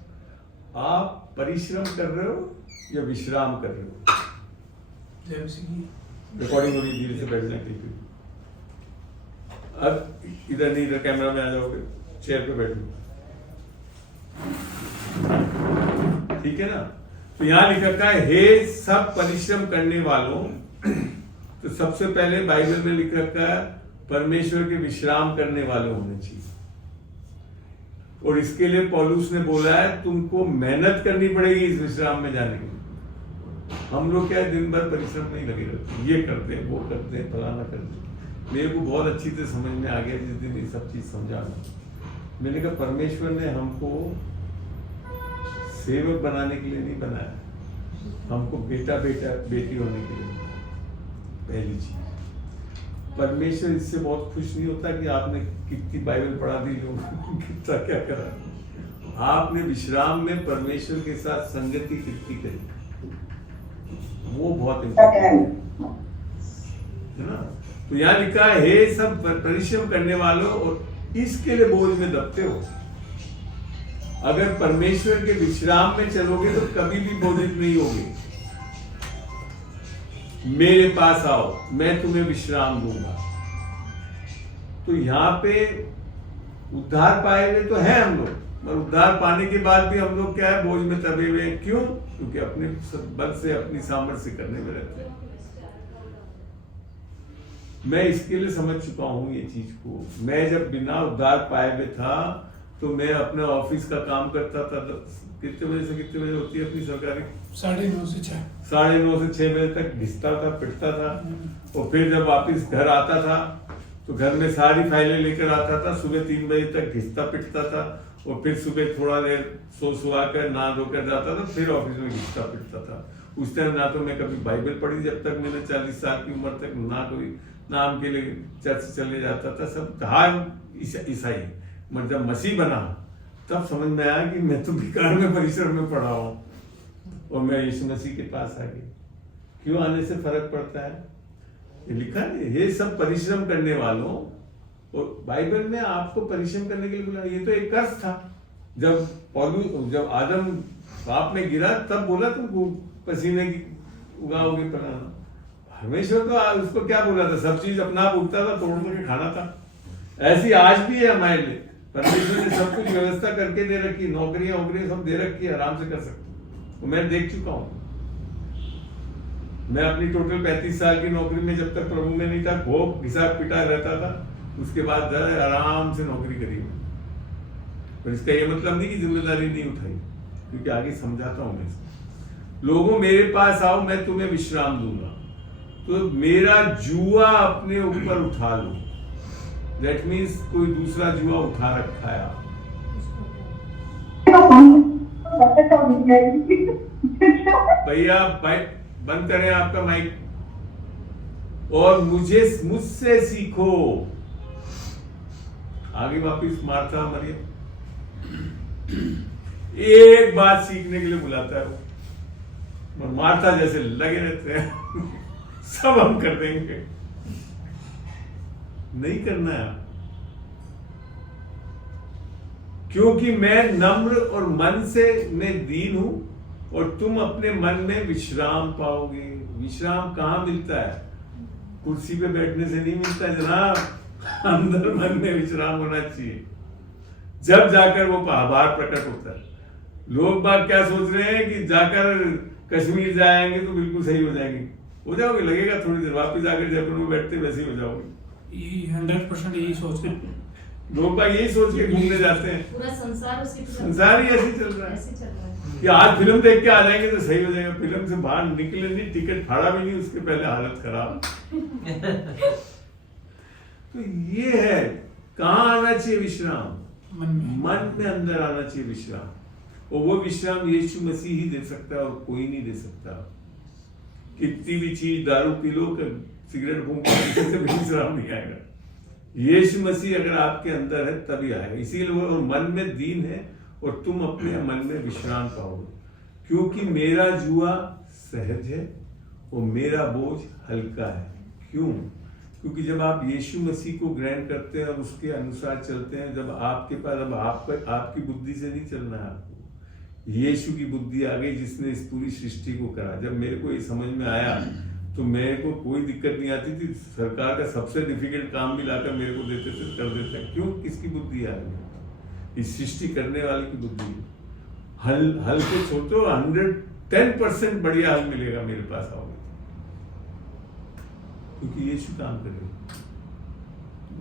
आप परिश्रम कर रहे हो या विश्राम कर रहे हो? रिकॉर्डिंग हो रही है, धीरे से बैठना ठीक है। अब इधर नहीं, इधर कैमरा में आ जाओगे, चेयर पे बैठो, ठीक है ना? तो यहां लिख रखा है हे सब परिश्रम करने वालों। तो सबसे पहले बाइबल में लिख रखा है परमेश्वर के विश्राम करने वाले होने चाहिए। और इसके लिए पौलुस ने बोला है तुमको मेहनत करनी पड़ेगी इस विश्राम में जाने के लिए। हम लोग क्या है, दिन भर परिश्रम नहीं लगे रहते, ये करते हैं, वो करते हैं, फलाना करते हैं। मेरे को बहुत अच्छी तरह समझ में आ गया जिस दिन ये सब चीज समझाना। मैंने कहा परमेश्वर ने हमको सेवक बनाने के लिए नहीं बनाया, हमको बेटा बेटा बेटी होने के लिए। पहली चीज, परमेश्वर इससे बहुत खुश नहीं होता कि आपने कितनी बाइबल पढ़ा दी, लोग कितना क्या करा। आपने विश्राम में परमेश्वर के साथ संगति कितनी करी, वो बहुत इम्पोर्टेंट है ना। तो यहाँ लिखा है हे सब परिश्रम करने वालों और इसके लिए बोझ में दबते हो। अगर परमेश्वर के विश्राम में चलोगे तो कभी भी बोझित नहीं होगे। मेरे पास आओ, मैं तुम्हें विश्राम दूंगा। तो यहाँ पे उद्धार पाए हुए तो है हम लोग, पर उद्धार पाने के बाद भी हम लोग क्या है, बोझ में दबे हुए हैं। क्यों? क्योंकि अपने बल से, अपनी सामर्थ्य से करने में रहते हैं। मैं इसके लिए समझ चुका हूं ये चीज को। मैं जब बिना उद्धार पाए हुए था तो मैं अपने ऑफिस का काम करता था। कितने बजे से कितने बजे होती है अपनी सरकारी? 9:30 से 6। 9:30 से 6 बजे तक घिसता था, पिटता था। और फिर जब वापिस घर आता था तो घर में सारी फाइलें लेकर आता था। सुबह 3 बजे तक घिसता पिटता था और फिर सुबह थोड़ा देर सुआ कर नहा धोकर जाता था, फिर ऑफिस में घिसता पिटता था। उस टाइम ना तो मैं कभी बाइबल पढ़ी, जब तक मैंने 40 साल की उम्र तक, ना कोई नाम के लिए चर्च चले जाता था। सब था ईसाई। मगर जब मसीह बना तब समझ में आया कि मैं तो बेकार में परिश्रम में पड़ा हूं और मैं यीशु मसीह के पास आ गया। क्यों आने से फर्क पड़ता है? ये लिखा है ये सब परिश्रम करने वालों। और बाइबल में आपको परिश्रम करने के लिए बोला। ये तो एक कर्ज था। जब आदम पाप में गिरा तब बोला तुम पसीने की उगाओगे बनाना। परमेश्वर तो उसको क्या बोला था? सब चीज अपना आप उगता था, तोड़ के खाना था। ऐसी आज भी है हमारे लिए। परमेश्वर ने सब कुछ व्यवस्था करके दे रखी, नौकरियां वोकरियां सब दे रखी है, आराम से कर सकते। तो मैं देख चुका हूं। मैं अपनी टोटल 35 साल की नौकरी में जब तक प्रभु में नहीं था, खूब घिसा पिटा रहता था। उसके बाद आराम से नौकरी करी। पर इसका ये मतलब नहीं कि जिम्मेदारी नहीं उठाई, क्योंकि आगे समझाता हूं मैं इसको। लोगों मेरे पास आओ, मैं तुम्हें विश्राम दूंगा। तो मेरा जुआ अपने ऊपर उठा लो, दैट मीन्स कोई दूसरा जुआ उठा रखा है आप। भैया बंद करें आपका माइक और मुझसे सीखो। आगे वापिस मार्था मरियम एक बात सीखने के लिए बुलाता है वो, मार्था जैसे लगे रहते हैं सब हम कर देंगे, नहीं करना है। क्योंकि मैं नम्र और मन से मैं दीन हूं और तुम अपने मन में विश्राम पाओगे। विश्राम कहां मिलता है? कुर्सी पे बैठने से नहीं मिलता जनाब, अंदर मन में विश्राम होना चाहिए, जब जाकर वो आभार प्रकट होता है। लोग बात क्या सोच रहे हैं कि जाकर कश्मीर जाएंगे तो बिल्कुल सही हो जाएंगे, हो जाओगे, लगेगा थोड़ी देर, वापिस आकर जयपुर में बैठते वैसे ही हो जाओगे। यही 100% यही सोचते हैं लोग बात, यही सोच के घूमने जाते हैं। पूरा संसार उसी संसार ही ऐसे चल रहा है ऐसे चल रहा है कि आज फिल्म देख के आ जाएंगे तो सही हो जाएगा, फिल्म से बाहर निकले नहीं, टिकट फाड़ा भी नहीं, उसके पहले हालत खराब। तो ये है, कहाँ आना चाहिए विश्राम? मन में अंदर आना चाहिए विश्राम, और वो विश्राम यीशु मसीह ही दे सकता है और कोई नहीं दे सकता। कितनी भी चीज दारू पी लो, सिगरेट घूम से भी विश्राम नहीं आएगा। यीशु मसीह अगर आपके अंदर है तभी आएगा। इसीलिए वो मन में दीन है और तुम अपने मन में विश्राम पाओगे, क्योंकि मेरा जुआ सहज है और मेरा बोझ हल्का है। क्यों? क्योंकि जब आप यीशु मसीह को ग्रहण करते हैं और उसके अनुसार चलते हैं, जब आपके पास अब आपकी बुद्धि से नहीं चलना है, आपको यीशु की बुद्धि आ गई जिसने इस पूरी सृष्टि को करा। जब मेरे को ये समझ में आया तो मेरे को कोई दिक्कत नहीं आती थी, सरकार का सबसे डिफिकल्ट काम भी लाकर मेरे को देते थे, कर देते। क्यों? किसकी बुद्धि आ गई? इस सृष्टि करने वाले की बुद्धि। हल को छोड़ो, 110% बढ़िया हल मिलेगा मेरे पास आओगे, क्योंकि यीशु काम करेगा।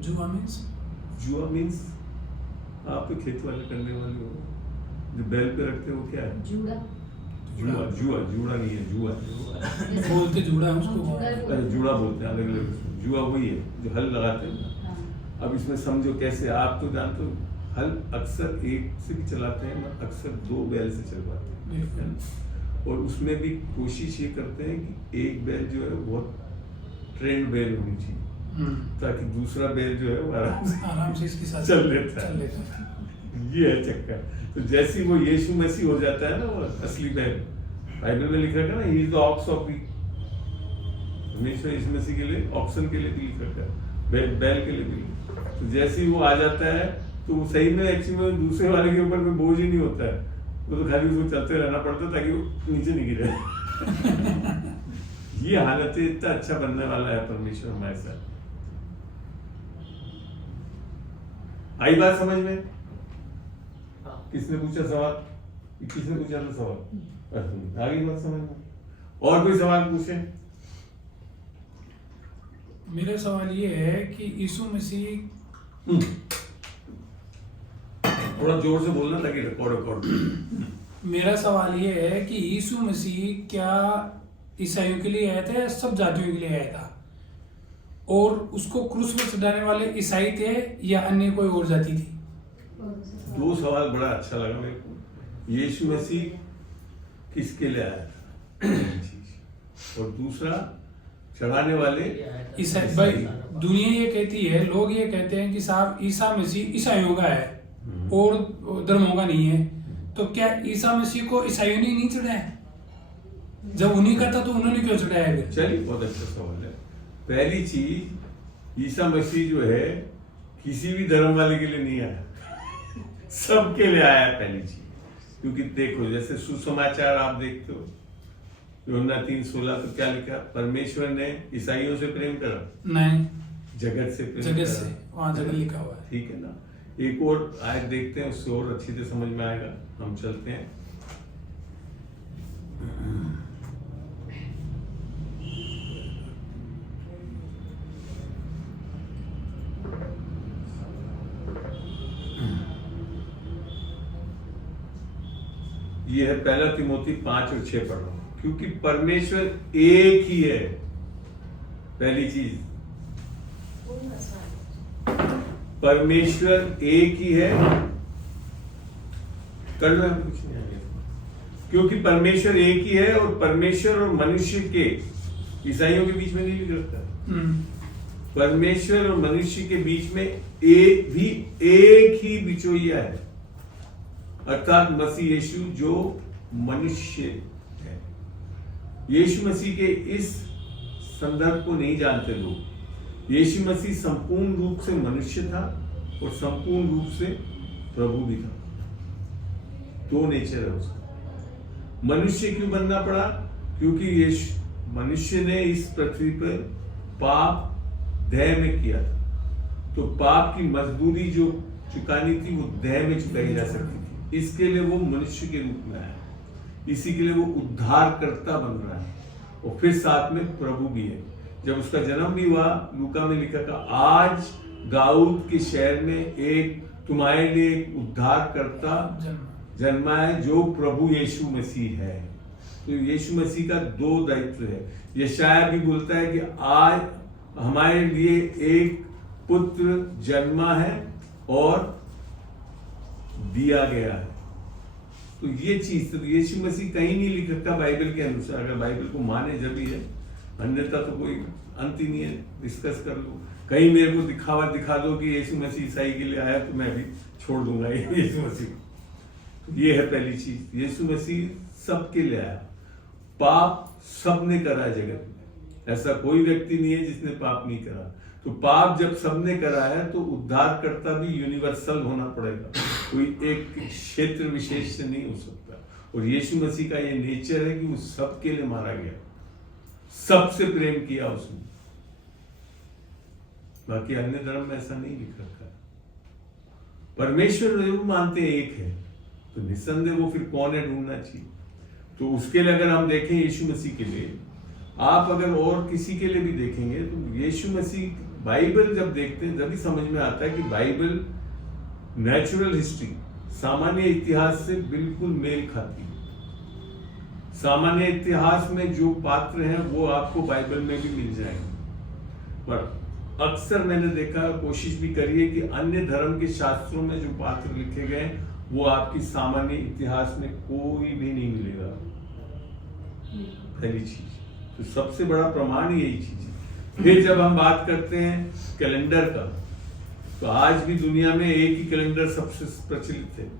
जुआ मीन्स आप तो खेत वाले करने वाले हो, जो बैल पे रखते हो, क्या है? जुड़ा नहीं है, जुआ बोलते जुड़ा है उसको, जुड़ा बोलते हैं अलग अलग। जुआ वही है जो हल लगाते हैं ना। अब इसमें समझो कैसे, आप तो जानते हो हल अक्सर एक से भी चलाते हैं, अक्सर 2 बैल से चलवाते हैं, और उसमें भी कोशिश ये करते हैं कि एक बैल जो है बहुत ट्रेंड बैल होनी चाहिए, ताकि दूसरा बैल जो है वो आराम से इसके साथ चल लेता है। ये है चक्कर। तो जैसे वो यीशु मसीह हो जाता है ना, वो असली बैल, बाइबल में लिख रखा है ना, he is the ox of week. हमेशा यीशु मसीह के लिए ऑक्सन के लिए भी लिख रखा है, बैल के लिए भी। तो जैसे ही वो आ जाता है तो वो सही में एक्चुअली में दूसरे वाले के ऊपर में बोझ ही नहीं होता है, वो तो खाली उसको चलते रहना पड़ता है ताकि वो नीचे नहीं गिरे। ये हालत है, इतना अच्छा बनने वाला है परमेश्वर हमारे साथ। आई बात समझ में? किसने पूछा सवाल? किसने पूछा था सवाल? आगे बात समझ में? और कोई सवाल पूछे? मेरा सवाल ये है कि यीशु मसीह, थोड़ा जोर से बोलना ताकि रिकॉर्ड। मेरा सवाल ये है कि यीशु मसीह क्या ईसाइयों के लिए आया था या सब जातियों के लिए आया था? और उसको क्रूस में चढ़ाने वाले ईसाई थे या अन्य कोई और जाति थी? 2 सवाल बड़ा अच्छा लगा मेरे को। यीशु मसीह किसके लिए आया था और दूसरा चढ़ाने वाले ईसाई। भाई दुनिया ये कहती है, लोग ये कहते हैं कि साहब ईसा मसीह ईसाइयों का है और धर्मों का नहीं है, तो क्या ईसा मसीह को ईसाइयों ने नहीं चढ़ाया? जब उन्हीं का था तो उन्होंने क्यों चढ़ाया? चलिए, बहुत अच्छा सवाल है। पहली चीज, ईसा मसीह जो है किसी भी धर्म वाले के लिए नहीं आया, सबके लिए आया पहली चीज। क्योंकि देखो, जैसे सुसमाचार आप देखते हो, यूहन्ना 3:16, तो क्या लिखा? परमेश्वर ने ईसाइयों से प्रेम करा? नहीं, जगत से प्रेम जगत से, वहां जगत लिखा हुआ है। ठीक है ना? एक और आयत देखते हैं, उससे और अच्छी से समझ में आएगा। हम चलते हैं। ये है 1 तिमोथी 5 और 6 पढ़ रहा हूं, क्योंकि परमेश्वर एक ही है। पहली चीज, परमेश्वर एक ही है। कर लो, कुछ नहीं आगे, क्योंकि परमेश्वर एक ही है और परमेश्वर और मनुष्य के, ईसाइयों के बीच में नहीं लिख रखा, परमेश्वर और मनुष्य के बीच में एक ही बिचौलिया है, अर्थात मसीह यीशु जो मनुष्य है। यीशु मसीह के इस संदर्भ को नहीं जानते लोग। यीशु मसीह संपूर्ण रूप से मनुष्य था और संपूर्ण रूप से प्रभु भी था। दो नेचर है उसका। मनुष्य क्यों बनना पड़ा? क्योंकि यीशु मनुष्य ने इस पृथ्वी पर पाप देह में किया था, तो पाप की मजदूरी जो चुकानी थी वो देह में चुकाई जा सकती थी। इसके लिए वो मनुष्य के रूप में आया, इसी के लिए वो उद्धारकर्ता बन रहा है और फिर साथ में प्रभु भी है। जब उसका जन्म भी हुआ, लूका में लिखा था, आज दाऊद के शहर में एक तुम्हारे लिए एक उद्धारकर्ता जन्मा है जो प्रभु यीशु मसीह है। तो यीशु मसीह का दो दायित्व है। यशायाह भी बोलता है कि आज हमारे लिए एक पुत्र जन्मा है और दिया गया है। तो ये चीज, तो यीशु मसीह कहीं नहीं लिख रखा बाइबल के अनुसार। अगर बाइबल को माने जब ही है, अन्यथा तो कोई अंत ही नहीं है। डिस्कस कर लो, कहीं मेरे को दिखा दो कि यीशु मसीह ईसाई के लिए आया, तो मैं भी छोड़ दूंगा यीशु मसीह। ये है पहली चीज, यीशु मसीह सबके लिए आया। पाप सबने करा जगत में, ऐसा कोई व्यक्ति नहीं है जिसने पाप नहीं करा। तो पाप जब सबने करा है तो उद्धारकर्ता भी यूनिवर्सल होना पड़ेगा, कोई एक क्षेत्र विशेष से नहीं हो सकता। और यीशु मसीह का ये नेचर है कि वो सबके लिए मारा गया, सबसे प्रेम किया उसने। बाकी अन्य धर्म में ऐसा नहीं लिख रखा। परमेश्वर जरूर मानते हैं एक है, तो निस्संदेह वो फिर कौन है ढूंढना चाहिए। तो उसके लिए अगर हम देखें यीशु मसीह के लिए, आप अगर और किसी के लिए भी देखेंगे तो यीशु मसीह, बाइबल जब देखते हैं तभी समझ में आता है कि बाइबल नेचुरल हिस्ट्री, सामान्य इतिहास से बिल्कुल मेल खाती है। सामान्य इतिहास में जो पात्र हैं वो आपको बाइबल में भी मिल जाएंगे। पर अक्सर मैंने देखा, कोशिश भी करी है कि अन्य धर्म के शास्त्रों में जो पात्र लिखे गए वो आपकी सामान्य इतिहास में कोई भी नहीं मिलेगा। पहली चीज, तो सबसे बड़ा प्रमाण यही चीज है। फिर जब हम बात करते हैं कैलेंडर का, तो आज भी दुनिया में एक ही कैलेंडर सबसे प्रचलित है,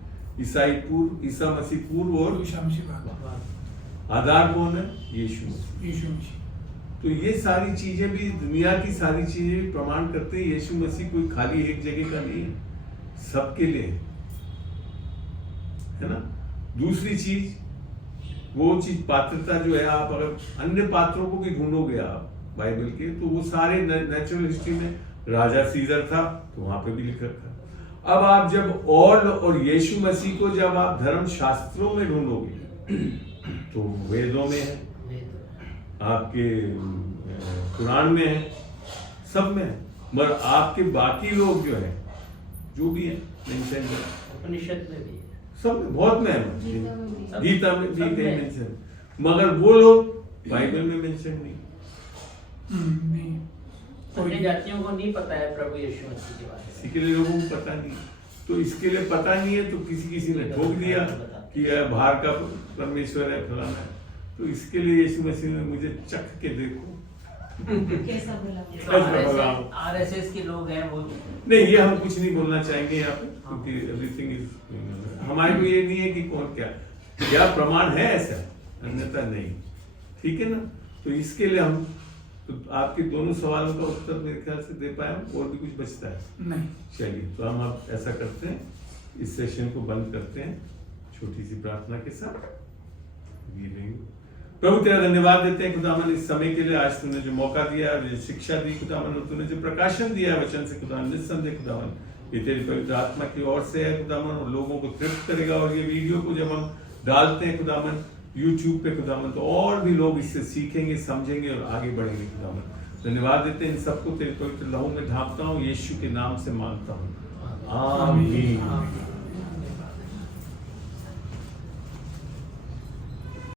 ईसाई पूर्व, ईसा मसीह पूर्व और आधार कौन है? यीशु मसीह। तो ये सारी चीजें भी, दुनिया की सारी चीजें भी प्रमाण करते हैं यीशु मसीह कोई खाली एक जगह का नहीं है, सबके लिए है ना। दूसरी चीज, वो चीज पात्रता जो है, आप अगर अन्य पात्रों को भी ढूंढोगे आप बाइबल के, तो वो सारे नेचुरल हिस्ट्री में राजा सीजर था तो वहां पे भी लिख रखा। अब आप जब और यीशु मसीह को जब आप धर्म शास्त्रों में ढूंढोगे तो वेदों में है, आपके कुरान में है, सब में है। मगर आपके बाकी लोग जो है, जो भी है, उपनिषद में भी सब बहुत में है, गीता में भी कहीं मेंशन, मगर वो लोग बाइबल में मेंशन नहीं। अन्य जातियों को नहीं पता है प्रभु यीशु मसीह के बारे में, इसी के लिए लोगों को पता नहीं। तो इसके लिए पता नहीं है तो किसी ने ठोक दिया कि यह बाहर का परमेश्वर है, फलाना है। तो इसके लिए यीशु मसीह ने मुझे चख के देखो कैसा बोला। आरएसएस के लोग हैं वो नहीं, ये हम कुछ नहीं बोलना चाहेंगे यहाँ पे, क्योंकि एवरीथिंग इज, हमारे को ये नहीं है कि कौन क्या प्रमाण है ऐसा, अन्यथा नहीं, ठीक है ना। तो इसके लिए हम, तो आपके दोनों सवालों का उत्तर मेरे ख्याल से दे पाए। और भी कुछ बचता है? नहीं। चलिए, तो हम अब ऐसा करते हैं, इस सेशन को बंद करते हैं छोटी सी प्रार्थना के साथ। प्रभु तेरा धन्यवाद देते हैं खुदावन इस समय के लिए, आज तूने जो मौका दिया, जो शिक्षा दी खुदावन, और तूने जो प्रकाशन दिया वचन से खुदावन, निस्संदेह खुदावन ये तेरी पवित्र आत्मा की ओर से है खुदावन, और लोगों को तृप्त करेगा। और ये वीडियो को जब हम डालते हैं खुदावन YouTube पे खुदावन, तो और भी लोग इससे सीखेंगे, समझेंगे और आगे बढ़ेंगे खुदावन। धन्यवाद देते हैं इन सबको तेरे पवित्र लहू में ढांपता हूँ, यीशु के नाम से मांगता हूँ, आमीन।